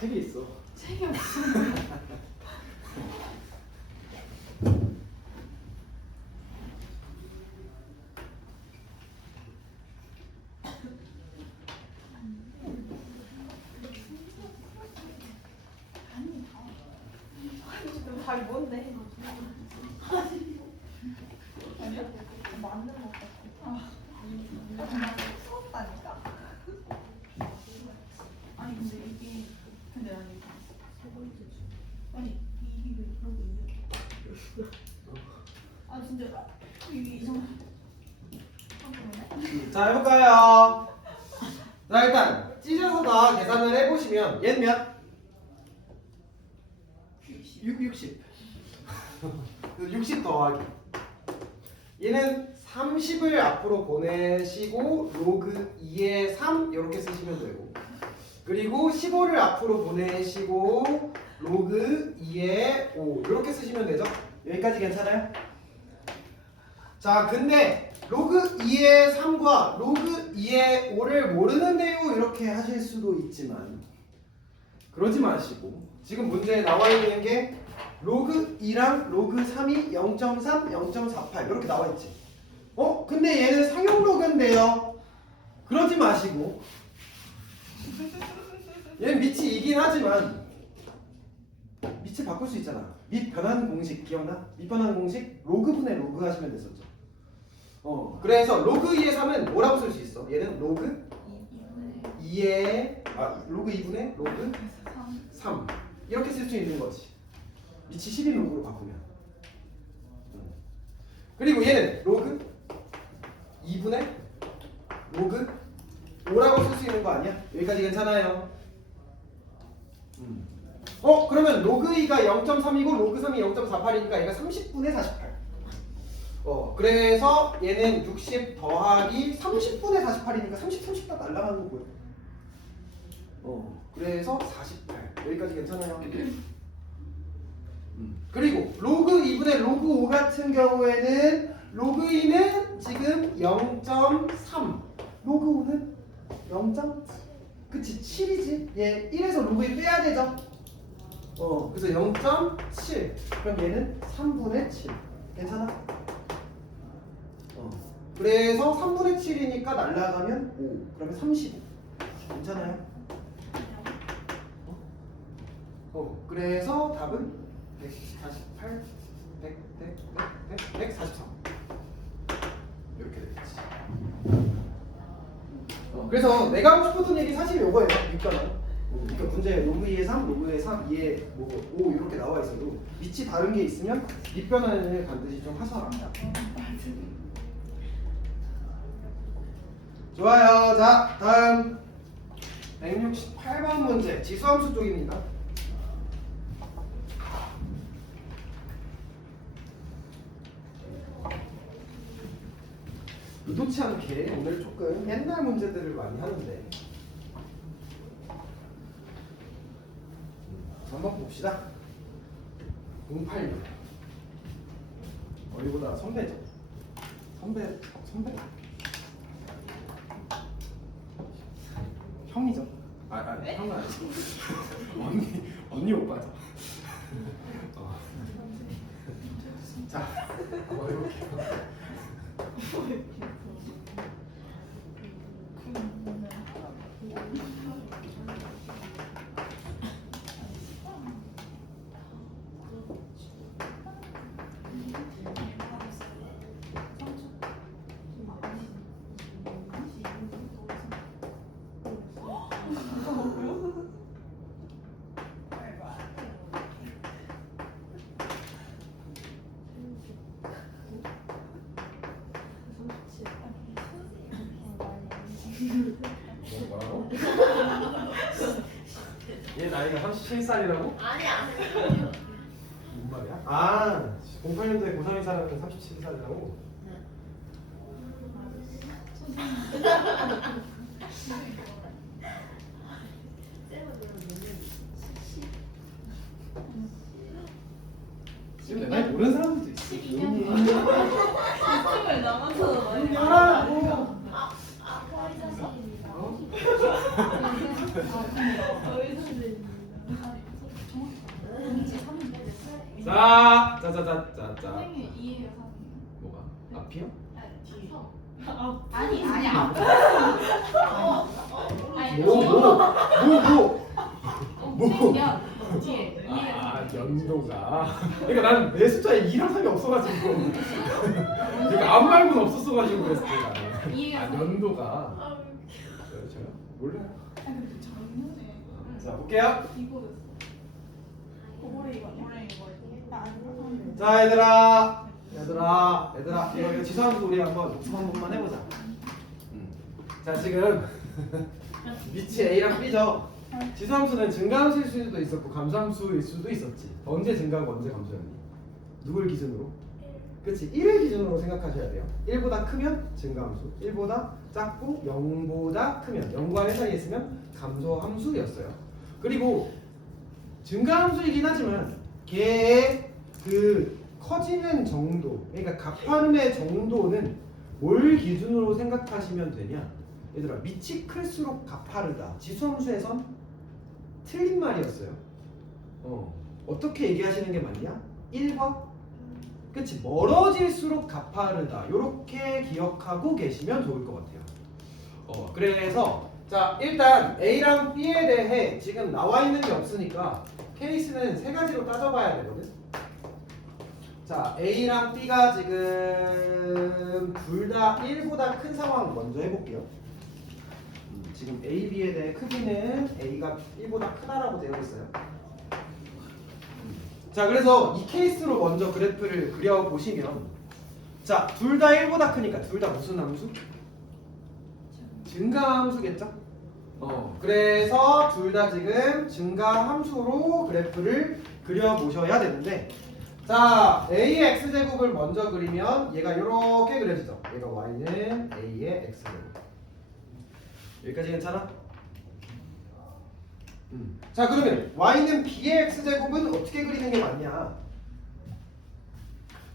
책이 있어. 책이 없어. 너 답이 뭔데? 맞는 것 같아. 수업다니까. 아니 근데 이게 근데 아니 아니 이게 그러고 있는. 아 진짜 이게 이상. 자, 해볼까요? 자, 일단 찢어서 다 계산을 해보시면 얘는 몇? 60. 60 더하기. 얘는 30을 앞으로 보내시고 로그 2의 3 이렇게 쓰시면 되고, 그리고 15를 앞으로 보내시고 로그 2의 5 이렇게 쓰시면 되죠? 여기까지 괜찮아요? 자, 근데 로그 2의 3과 로그 2의 5를 모르는데요 이렇게 하실 수도 있지만 그러지 마시고, 지금 문제에 나와 있는 게 로그 2랑 로그 3이 0.3, 0.48 이렇게 나와 있지. 근데 얘는 상용 로그인데요. 그러지 마시고, 얘는 밑이 이긴 하지만 밑을 바꿀 수 있잖아. 밑 변환 공식 기억나? 밑 변환 공식 로그분의 로그 하시면 됐었죠. 그래서 로그 2의 3은 뭐라고 쓸 수 있어? 얘는 로그 2의 로그 2분의 로그 3 이렇게 쓸 수 있는 거지. 밑이 11 로그로 바꾸면. 그리고 얘는 로그 2분의 로그 5라고 쓸 수 있는 거 아니야? 여기까지 괜찮아요? 그러면 로그 2가 0.3이고 로그 3이 0.48이니까 얘가 30분의 48. 그래서 얘는 60 더하기 30분의 48이니까 30 다 날라가는 거 보여. 그래서 48. 여기까지 괜찮아요? 그리고 로그 2분의 로그 5 같은 경우에는 로그 2는 지금 0.3, 로그 5는 0. 그치 7이지. 얘 1에서 로그 1 빼야 되죠. 그래서 0.7. 그럼 얘는 3분의 7. 괜찮아? 그래서 3분의 7이니까 날라가면 5. 그러면 35. 괜찮아요? 그래서 답은 148, 143 이렇게 되겠지. 그래서 내가 하고 싶었던 얘기 사실 요거예요. 밑변환. 그러니까 문제에 로그 2의 3, 로그 2의 3, 2의 뭐 5 이렇게 나와 있어도 밑이 다른 게 있으면 밑변환을 반드시 좀 하셔라. 좋아요. 자, 다음 168번 문제 지수함수 쪽입니다. 의도치 않게 오늘 조금 옛날 문제들을 많이 하는데 한번 봅시다. 08년 우리보다 선배죠. 선배 형이죠. 형은 아니고 언니 오빠죠. 자, 한번 해볼게요. 뭐라고? 얘 나이가 37살이라고? 아니야. 무슨 말이야? 08년도에 고3인 사람은 37살이라고? 지금 내 나이 모르는 사람들도 있어. 20을 넘어서 많이 하라고. 저희 선생님. 2예요 3이에요? 뭐가? 앞이요? 뒤. 아니 아니 뭐? 면 뒤에. 아 연도가. 그러니까 나는 내 숫자에 2랑 3이 없어가지고. 그러니까 아무 말고는 없었어가지고 그랬을 때가. 이해가 아 연도가. 저요? 몰라요. 아니 근데 작년에 자 볼게요. 이거 됐어. 올해 이거. 아니 자 얘들아 이거 지수함수 우리 한번 연습 한 번만 해보자. 자 지금 밑이 A랑 B죠. 지수함수는 증가함수일 수도 있었고 감소함수일 수도 있었지. 언제 증가하고 언제 감소였니? 누굴 기준으로? 그치 1을 기준으로 생각하셔야 돼요. 1보다 크면 증가함수, 1보다 작고 0보다 크면 0과 1 사이에 있으면 감소함수였어요. 그리고 증가함수이긴 하지만 걔의 그 커지는 정도, 그러니까 가파름의 정도는 뭘 기준으로 생각하시면 되냐? 얘들아 밑이 클수록 가파르다. 지수함수에선 틀린 말이었어요. 어떻게 얘기하시는 게 맞냐? 1과 그치 멀어질수록 가파르다. 요렇게 기억하고 계시면 좋을 것 같아요. 그래서 자 일단 A랑 B에 대해 지금 나와 있는 게 없으니까 케이스는 세 가지로 따져봐야 되거든. 자 A랑 B가 지금 둘 다 1보다 큰 상황 먼저 해볼게요. 지금 A, B에 대해 크기는 A가 1보다 크다라고 되어 있어요. 자 그래서 이 케이스로 먼저 그래프를 그려보시면 자 둘 다 1보다 크니까 둘 다 무슨 함수? 증가함수겠죠? 그래서 둘 다 지금 증가함수로 그래프를 그려보셔야 되는데 자 A의 X제곱을 먼저 그리면 얘가 이렇게 그려지죠. 얘가 Y는 A의 X제곱. 여기까지 괜찮아? 자 그러면 Y는 B의 X제곱은 어떻게 그리는 게 맞냐?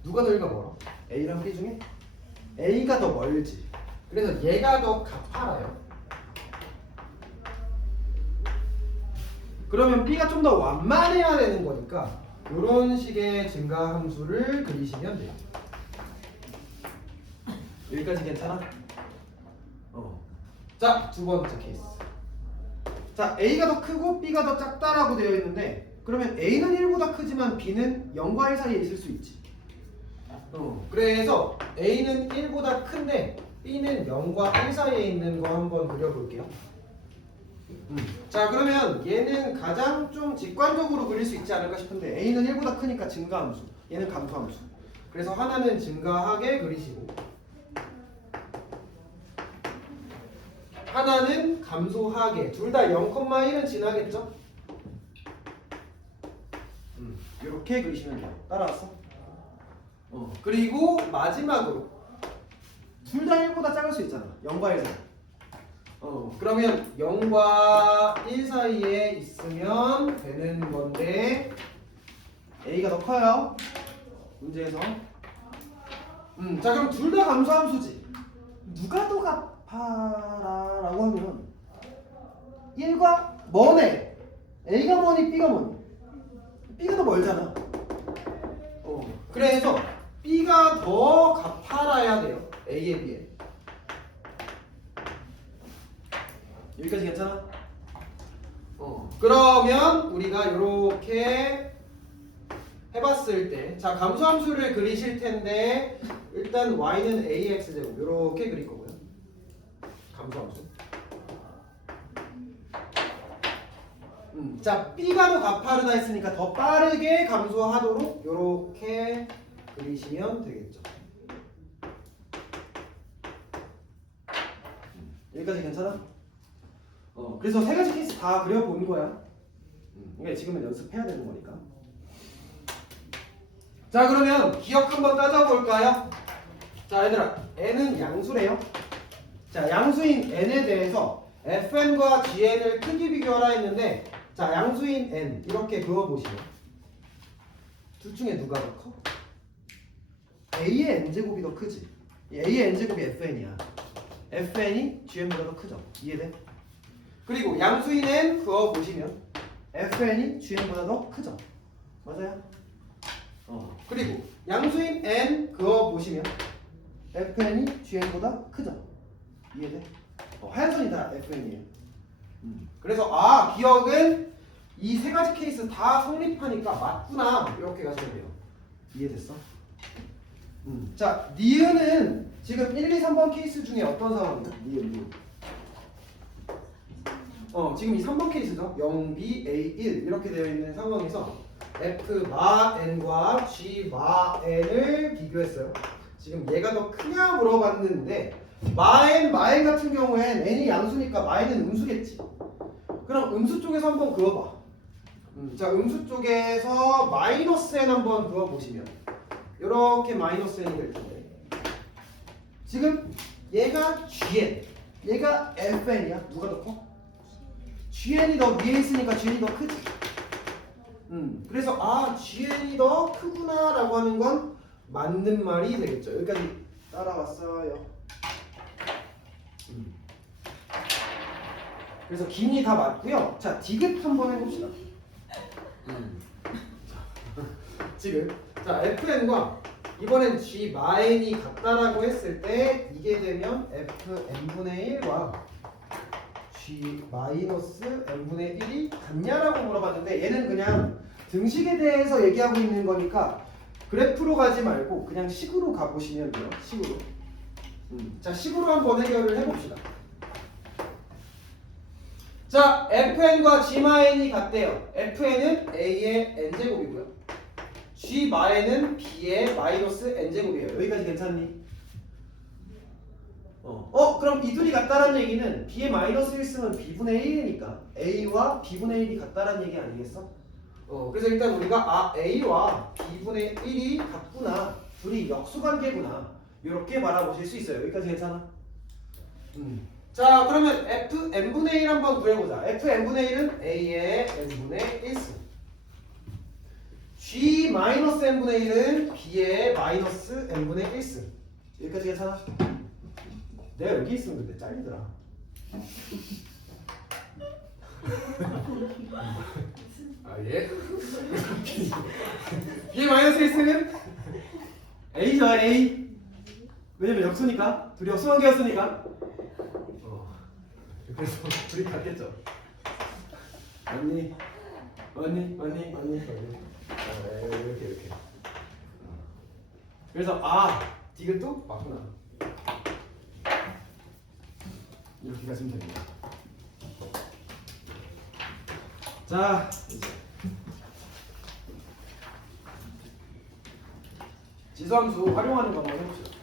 누가 더 일가 멀어? A랑 B 중에? A가 더 멀지. 그래서 얘가 더 가파라요. 그러면 B가 좀 더 완만해야 되는 거니까 이런 식의 증가함수를 그리시면 돼요. 여기까지 괜찮아? 자, 두 번째 케이스. 자, A가 더 크고 B가 더 작다라고 되어 있는데 그러면 A는 1보다 크지만 B는 0과 1 사이에 있을 수 있지. 그래서 A는 1보다 큰데 B는 0과 1 사이에 있는 거 한번 그려볼게요. 자, 그러면 얘는 가장 좀 직관적으로 그릴 수 있지 않을까 싶은데 A는 1보다 크니까 증가함수, 얘는 감소함수. 그래서 하나는 증가하게 그리시고 하나는 감소하게. 둘 다 0,1은 지나겠죠? 이렇게 그리시면 돼요. 따라왔어? 그리고 마지막으로 둘 다 1보다 작을 수 있잖아. 0과 1 사이. 그러면 0과 1 사이에 있으면 되는 건데 A가 더 커요. 문제에서. 자 그럼 둘 다 감소함수지. 누가 더 가파라라고 하면 1과 머네. A가 머니 B가 머니. B가 더 멀잖아. 그래서 B가 더 가파라야 돼요. A에 비해. 여기까지 괜찮아? 그러면 우리가 이렇게 해봤을 때, 자 감소함수를 그리실 텐데 일단 y는 ax 제곱 이렇게 그릴 거고요. 감소함수. 자 b가 더 가파르다 했으니까 더 빠르게 감소하도록 이렇게 그리시면 되겠죠. 여기까지 괜찮아? 그래서 세 가지 케이스 다 그려본 거야. 그러니까 지금은 연습해야 되는 거니까. 자 그러면 기억 한번 따져볼까요? 자 얘들아 n은 양수래요. 자 양수인 n에 대해서 fn과 gn을 크기 비교하라 했는데 자 양수인 n 이렇게 그어보시면 둘 중에 누가 더 커? a의 n제곱이 더 크지. a의 n제곱이 fn이야. fn이 gn보다 더 크죠. 이해돼? 그리고 양수인 n 그어보시면 fn이 gn보다 더 크죠. 맞아요? 그리고 양수인 n 그거 보시면 fn이 gn보다 크죠? 이해돼? 하얀 선이 다 fn이에요. 그래서 기억은 이 세 가지 케이스 다 성립하니까 맞구나 이렇게 가시면 돼요. 이해됐어? 자, 니은은 지금 1, 2, 3번 케이스 중에 어떤 상황이야? 니은. 지금 이 3번 케이스죠. 0, B, A, 1 이렇게 되어 있는 상황에서 F 마 n과 G 마 n을 비교했어요. 지금 얘가 더 크냐 물어봤는데 마 n 같은 경우엔 n이 양수니까 마 n은 음수겠지. 그럼 음수 쪽에서 한번 그어봐. 자, 음수 쪽에서 마이너스 n 한번 그어보시면 이렇게 마이너스 n이 될 텐데 지금 얘가 gn, 얘가 fn이야. 누가 더 커? gn이 더 위에 있으니까 gn이 더 크지. 그래서 gn이 더 크구나 라고 하는 건 맞는 말이 되겠죠. 여기까지 따라왔어요. 그래서 김이 다 맞고요. 자, 디귿 한번 해봅시다. 지금 자, fn과 이번엔 g 마n이 같다라고 했을 때 이게 되면 fn분의 1과 g 마이너스 n분의 1이 같냐라고 물어봤는데 얘는 그냥 등식에 대해서 얘기하고 있는 거니까 그래프로 가지 말고 그냥 식으로 가보시면 돼요. 식으로. 자, 식으로 한번 해결을 해봅시다. 자, fn과 g 마n이 같대요. fn은 a의 n제곱이고요. g 마n은 b의 마이너스 n제곱이에요. 여기까지 괜찮니? 그럼 이 둘이 같다라는 얘기는 b의 마이너스 1승은 b분의 1이니까 a와 b분의 1이 같다라는 얘기 아니겠어? 그래서 일단 우리가 a와 b분의 1이 같구나, 둘이 역수관계구나 이렇게 바라보실 수 있어요. 여기까지 괜찮아? 자, 그러면 fn분의 1 한번 구해보자. fn분의 1은 a의 n분의 1승, g 마이너스 n분의 1은 b의 마이너스 n분의 1승. 여기까지 괜찮아? 내가 여기 있으면 근데 잘리더라. 예? b의 마이너스 1승은 a죠, a. 왜냐면 역수니까. 둘이 역수관계였으니까. 그래서 둘이 같겠죠. 맞니? 이렇게. 그래서 디귿도 맞구나. 이렇게 가시면 됩니다. 자, 이제 지수함수 활용하는 거 한번 해봅시다.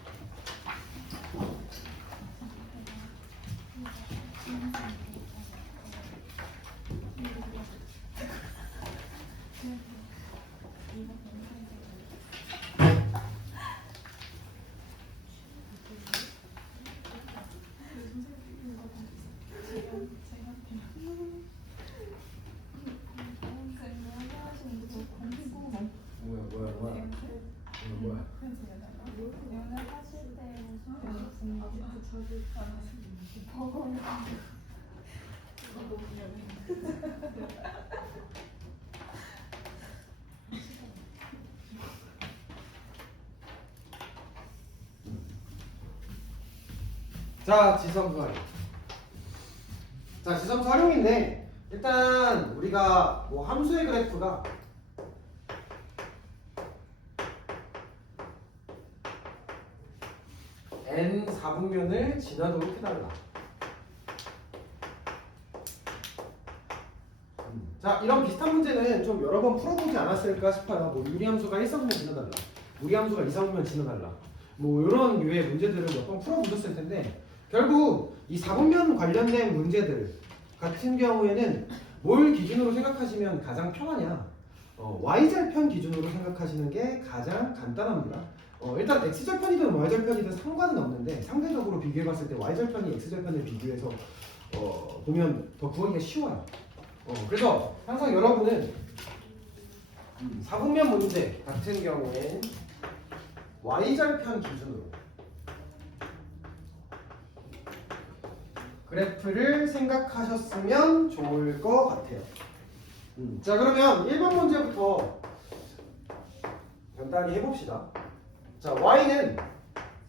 뭐야? 자, 지수함수 활용. 자, 지수함수 활용인데 일단 우리가 뭐 함수의 그래프가 n 4분면을 지나도록 해달라. 자, 이런 비슷한 문제는 좀 여러 번 풀어보지 않았을까 싶어요. 뭐 유리함수가 1사분면 지나달라, 무리함수가 2사분면 지나달라, 뭐 이런 유의 문제들을 몇 번 풀어보셨을 텐데 결국 이 4분면 관련된 문제들 같은 경우에는 뭘 기준으로 생각하시면 가장 편하냐? y절편 기준으로 생각하시는 게 가장 간단합니다. 일단 x절편이든 y절편이든 상관은 없는데 상대적으로 비교해봤을 때 y절편이 x절편을 비교해서 보면 더 구하기가 쉬워요. 그래서 항상 여러분은 4분면 문제 같은 경우엔 y절편 기준으로 그래프를 생각하셨으면 좋을 것 같아요. 자, 그러면 1번 문제부터 간단히 해봅시다. 자, y는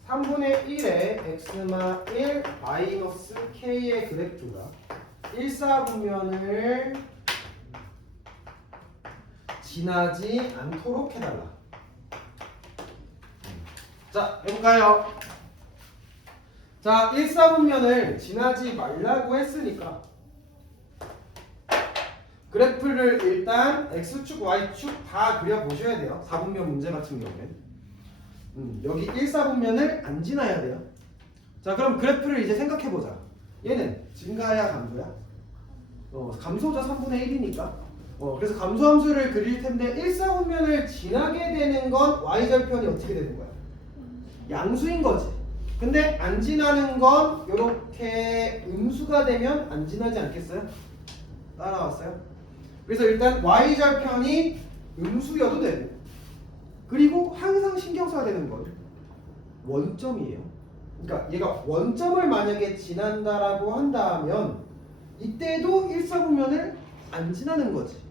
3분의 1에 x마 1 마이너스 k의 그래프가 1사분면을 지나지 않도록 해달라. 자, 해볼까요? 자, 1사분면을 지나지 말라고 했으니까 그래프를 일단 x축, y축 다 그려보셔야 돼요. 4분면 문제 같은 경우에는. 여기 1사분면을 안 지나야 돼요. 자, 그럼 그래프를 이제 생각해보자. 얘는 증가야 감소야? 감소죠. 3분의 1이니까. 그래서 감소함수를 그릴 텐데 1사분면을 지나게 되는 건 y절편이 어떻게 되는 거야? 양수인 거지. 근데 안 지나는 건 이렇게 음수가 되면 안 지나지 않겠어요? 따라왔어요? 그래서 일단 y절편이 음수여도 되고, 그리고 항상 신경 써야 되는 건 원점이에요. 그러니까 얘가 원점을 만약에 지난다라고 한다면 이때도 1사분면을 안 지나는 거지.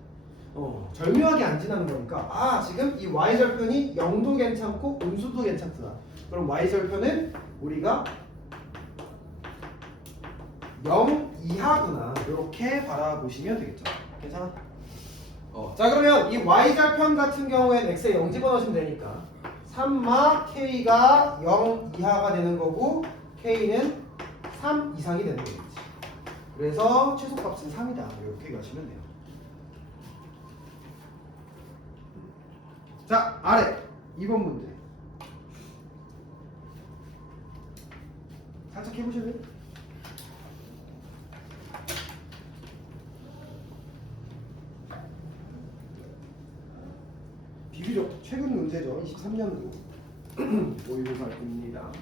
절묘하게 안 지나는 거니까 지금 이 y절편이 0도 괜찮고 음수도 괜찮구나. 그럼 y절편은 우리가 0 이하구나. 이렇게 바라보시면 되겠죠. 괜찮아? 자, 그러면 이 y절편 같은 경우엔 x에 0 집어넣으시면 되니까 3마 k가 0 이하가 되는 거고 k는 3 이상이 되는 거겠지. 그래서 최소값은 3이다. 이렇게 가시면 돼요. 자, 아래 2번 문제 살짝 해보실래요? 비교적 최근 문제죠. 23년도 모의고사입니다.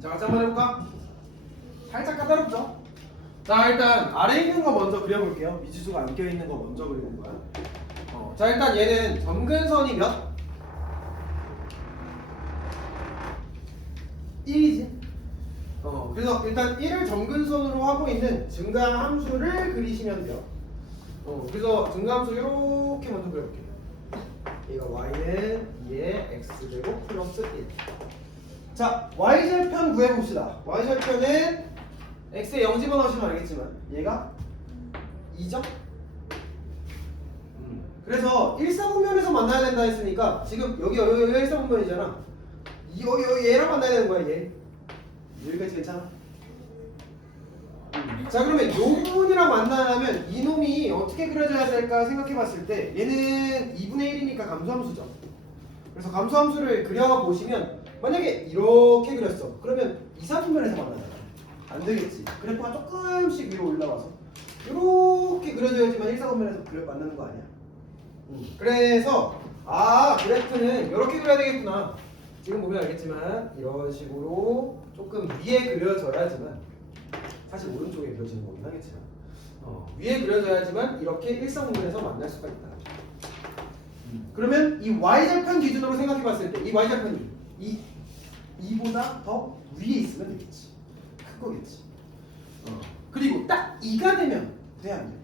자, 같이 한번 해볼까? 살짝 까다롭죠? 자, 일단 아래 있는 거 먼저 그려볼게요. 미지수가 안 껴있는 거 먼저 그리는 거야. 자, 일단 얘는 점근선이 몇? 1이지. 그래서 일단 1을 점근선으로 하고 있는 증가함수를 그리시면 돼요. 그래서 증가함수 이렇게 먼저 그려볼게요. 얘가 y는 2의 x제곱 플러스 1. 자, y절편 구해봅시다. y절편은 x에 0 집어넣으시면 알겠지만 얘가 2점? 그래서 1사분면에서 만나야 된다 했으니까 지금 여기가 1사분면이잖아. 여기 얘랑 만나야 되는 거야. 얘 여기까지 괜찮아? 자, 그러면 요 부분이랑 만나려면 이놈이 어떻게 그려져야 될까 생각해봤을 때 얘는 2분의 1이니까 감소함수죠. 그래서 감소함수를 그려보시면 만약에 이렇게 그렸어. 그러면 2사분면에서 만나잖아. 안 되겠지. 그래프가 조금씩 위로 올라와서 이렇게 그려져야지만 1사분면에서 만나는 거 아니야? 그래서 그래프는 이렇게 그려야 되겠구나. 지금 보면 알겠지만 이런 식으로 조금 위에 그려져야지만, 사실 오른쪽에 그려지는 거긴 하겠지만 위에 그려져야지만 이렇게 1사분면에서 만날 수가 있다. 그러면 이 y절편 기준으로 생각해봤을 때 이 y절편이 이보다 더 위에 있으면 되겠지. 큰 거겠지. 그리고 딱 2가 되면 돼, 안 돼?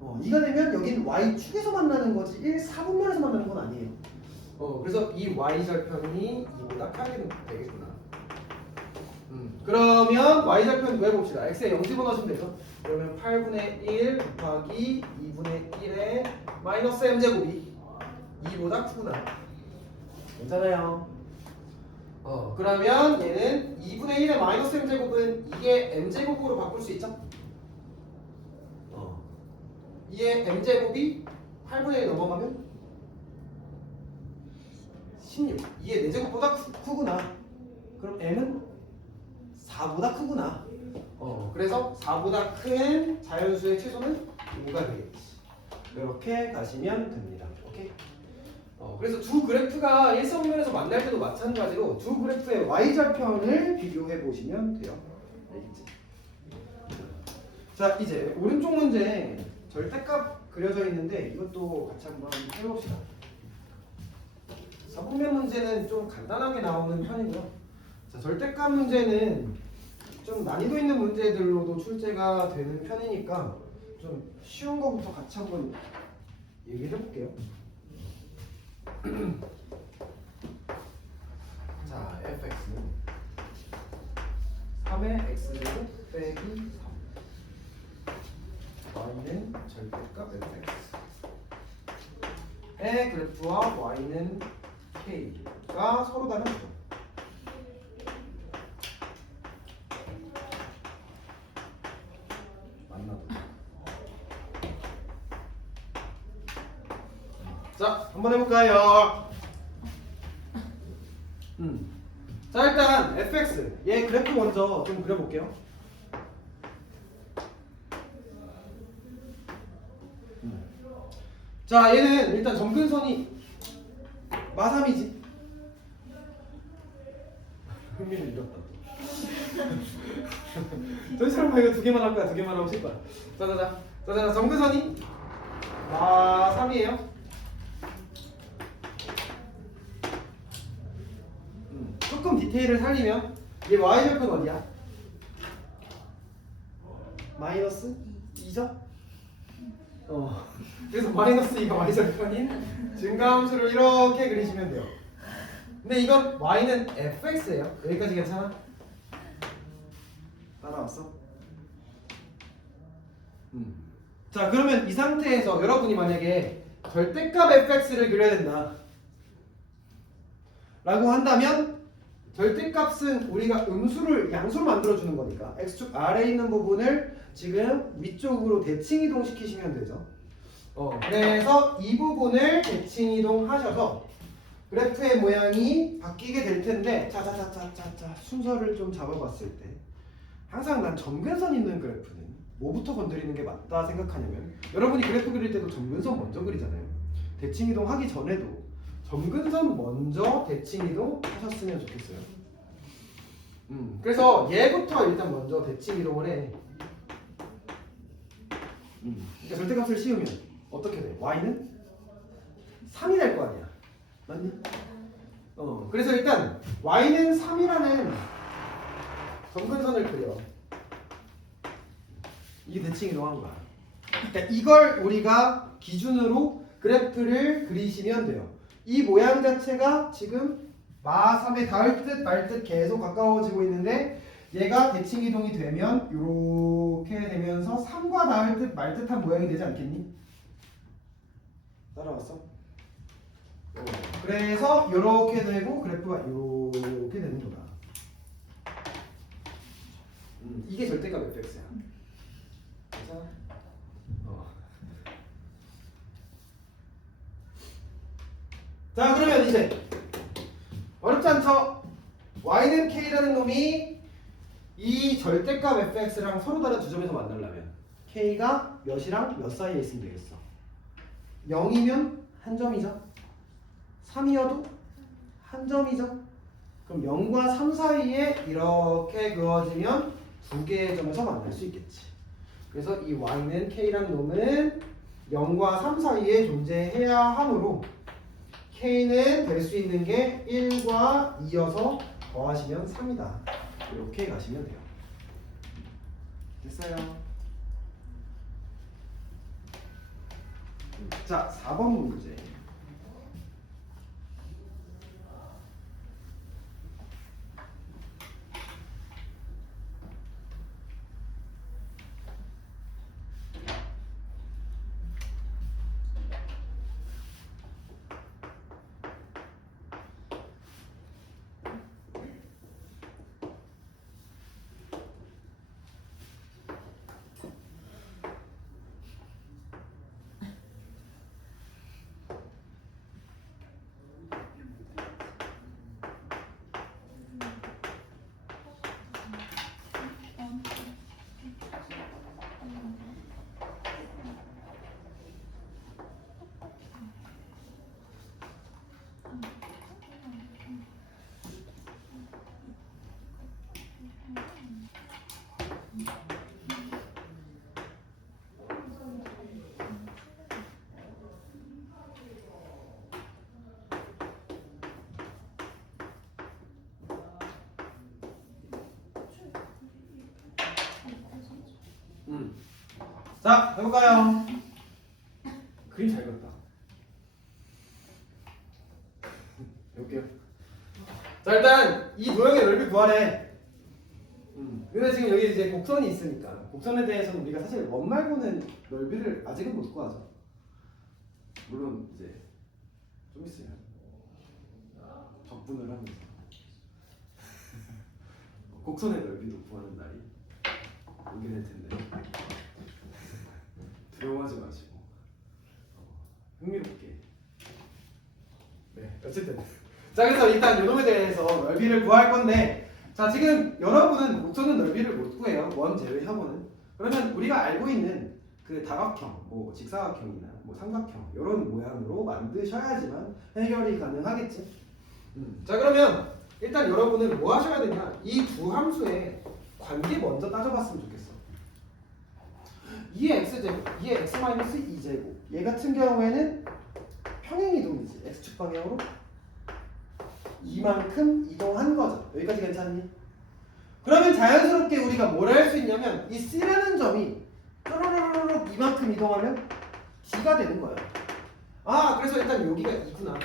2가 되면 여긴 y축에서 만나는 거지 1, 4분면에서 만나는 건 아니에요. 그래서 이 y절편이 2보다 크게 되겠구나. 그러면 y절편 구해봅시다. x에 0 집어넣으시면 되죠. 그러면 8분의 1 곱하기 2분의 1의 마이너스 m제곱이 2보다 크구나. 괜찮아요. 그러면 얘는 2분의 1의 마이너스 m제곱은 이게 m제곱으로 바꿀 수 있죠? 이게 m제곱이 8분의 1 넘어가면 16. 이게 4제곱보다 크구나. 그럼 m은 4보다 크구나. 그래서 4보다 큰 자연수의 최소는 5가 되겠지. 이렇게 가시면 됩니다. 오케이? 그래서 두 그래프가 일성면에서 만날 때도 마찬가지로 두 그래프의 y절편을 비교해 보시면 돼요. 알겠지? 자, 이제 오른쪽 문제 절대값 그려져 있는데 이것도 같이 한번 해봅시다. 서분면 문제는 좀 간단하게 나오는 편이고요. 자, 절대값 문제는 좀 난이도 있는 문제들로도 출제가 되는 편이니까 좀 쉬운 거부터 같이 한번 얘기해 볼게요. 자, fx는 3의 x제곱 빼기 3 y는 절대값 fx의 그래프와 y는 k가 서로 다른 거죠. 자, 한번 해볼까요? 자, 일단 fx 얘 그래프 먼저 좀 그려볼게요. 자, 얘는 일단 점근선이 마3이지. 흥미를 잃었다. 저희 사람 이거 두 개만 할까요? 두 개만 하고 싶다. 자, 점근선이 마3이에요. 조금 디테일을 살리면 얘 y절편 어디야? 마이너스 2죠? 그래서 마이너스 2가 y절편인 증가함수를 이렇게 그리시면 돼요. 근데 이건 y는 fx예요. 여기까지 괜찮아? 따라왔어? 자, 그러면 이 상태에서 여러분이 만약에 절대값 fx를 그려야 된다 라고 한다면 절대값은 우리가 음수를 양수로 만들어주는 거니까 x축 아래에 있는 부분을 지금 위쪽으로 대칭이동 시키시면 되죠. 그래서 이 부분을 대칭이동 하셔서 그래프의 모양이 바뀌게 될 텐데 자 순서를 좀 잡아봤을 때 항상 난 점근선 있는 그래프는 뭐부터 건드리는 게 맞다 생각하냐면 여러분이 그래프 그릴 때도 점근선 먼저 그리잖아요. 대칭이동 하기 전에도 점근선 먼저 대칭이동 하셨으면 좋겠어요. 그래서 얘부터 일단 먼저 대칭이동을 해. 그러니까 절대값을 씌우면 어떻게 돼? y는 3이 될 거 아니야. 맞니? 그래서 일단 y는 3이라는 점근선을 그려. 이게 대칭이동한 거야. 그러니까 이걸 우리가 기준으로 그래프를 그리시면 돼요. 이 모양 자체가 지금 마3에 닿을 듯 말 듯 계속 가까워지고 있는데 얘가 대칭이동이 되면 이렇게 되면서 3과 닿을 듯 말 듯한 모양이 되지 않겠니? 따라왔어? 그래서 이렇게 되고 그래프가 이렇게 되는 거다. 이게 절대값 fx야. 그래서 자, 그러면 이제 어렵지 않죠? y는 k라는 놈이 이 절대값 fx랑 서로 다른 두 점에서 만나려면 k가 몇이랑 몇 사이에 있으면 되겠어? 0이면 한 점이죠. 3이어도 한 점이죠. 그럼 0과 3 사이에 이렇게 그어지면 두 개의 점에서 만날 수 있겠지. 그래서 이 y는 k라는 놈은 0과 3 사이에 존재해야 하므로 k는 될 수 있는 게 1과 2여서 더하시면 3이다. 이렇게 가시면 돼요. 됐어요. 자, 4번 문제. 자, 해볼까요? 그림 잘 그렸다. 해볼게요. 자, 일단 이 도형의 넓이 구하래. 근데 지금 여기 이제 곡선이 있으니까 곡선에 대해서는 우리가 사실 원 말고는 넓이를 아직은 못 구하죠. 물론 이제 좀 있으면 적분을 하면서 곡선의 넓이도 구하는 날이 오게 될 텐데 두려워하지 마시고 흥미롭게. 네, 어쨌든 자, 그래서 일단 요놈에 대해서 넓이를 구할 건데, 자, 지금 여러분은 곡선은 넓이를 못 구해요. 원 제외하고는. 그러면 우리가 알고 있는 그 다각형, 뭐 직사각형이나 뭐 삼각형 이런 모양으로 만드셔야지만 해결이 가능하겠지. 자, 그러면 일단 여러분은 뭐 하셔야 되냐? 이 두 함수의 관계 먼저 따져봤으면 좋겠어. 2의 x제곱, 2의 x-2제곱. 얘 같은 경우에는 평행이동이지. x축 방향으로 이만큼 이동한 거죠. 여기까지 괜찮니? 그러면 자연스럽게 우리가 뭘 할 수 있냐면 이 C라는 점이 쪼르르르 이만큼 이동하면 D가 되는 거야. 아, 그래서 일단 여기가 2구나.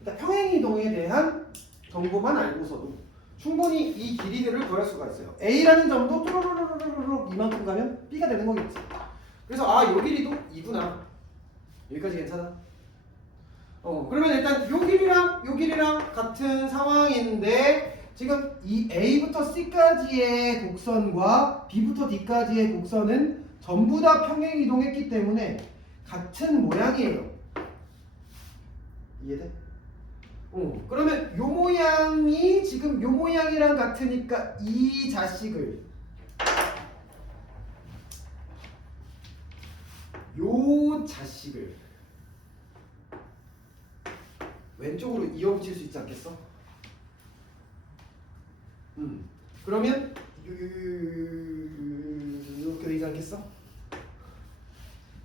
일단 평행이동에 대한 정보만 알고서도 충분히 이 길이들을 구할 수가 있어요. A라는 점도 쪼르르르르 이만큼 가면 B가 되는 거겠지. 그래서 아, 요 길이도 2구나. 여기까지 괜찮아? 그러면 일단 요 길이랑 같은 상황인데 지금 이 A부터 C까지의 곡선과 B부터 D까지의 곡선은 전부 다 평행 이동했기 때문에 같은 모양이에요. 이해돼? 그러면 요 모양이 지금 요 모양이랑 같으니까 이 자식을 왼쪽으로 이어붙일 수 있지 않겠어? 그러면 이렇게 되지 않겠어?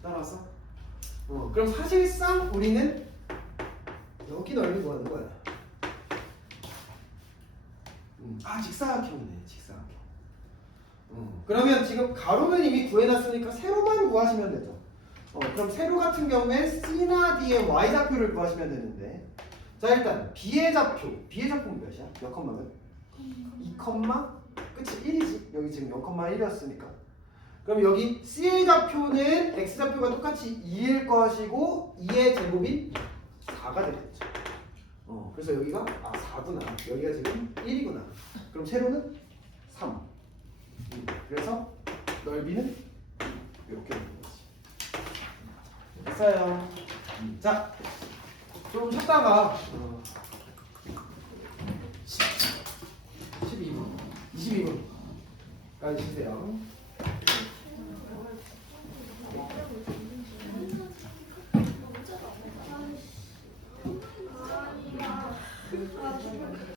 따라왔어? 그럼 사실상 우리는 여기 넓이 구하는 거야. 직사각형이네, 직사각형. 그러면 지금 가로는 이미 구해놨으니까 세로만 구하시면 되죠. 그럼 세로 같은 경우에 C나 D의 Y좌표를 구하시면 되는데, 자, 일단 B의 좌표는 몇이야? 몇 컴마면? 2 컴마? 그치, 1이지. 여기 지금 0,1이었으니까. 그럼 여기 C의 좌표는 X좌표가 똑같이 2일 것이고 2의 제곱이 4가 되겠죠. 그래서 여기가 4구나. 여기가 지금 1이구나. 그럼 세로는 3. 그래서 넓이는 이렇게 되는 거지. 됐어요. 자, 좀 쉬었다가 12분, 22분까지 쉬세요.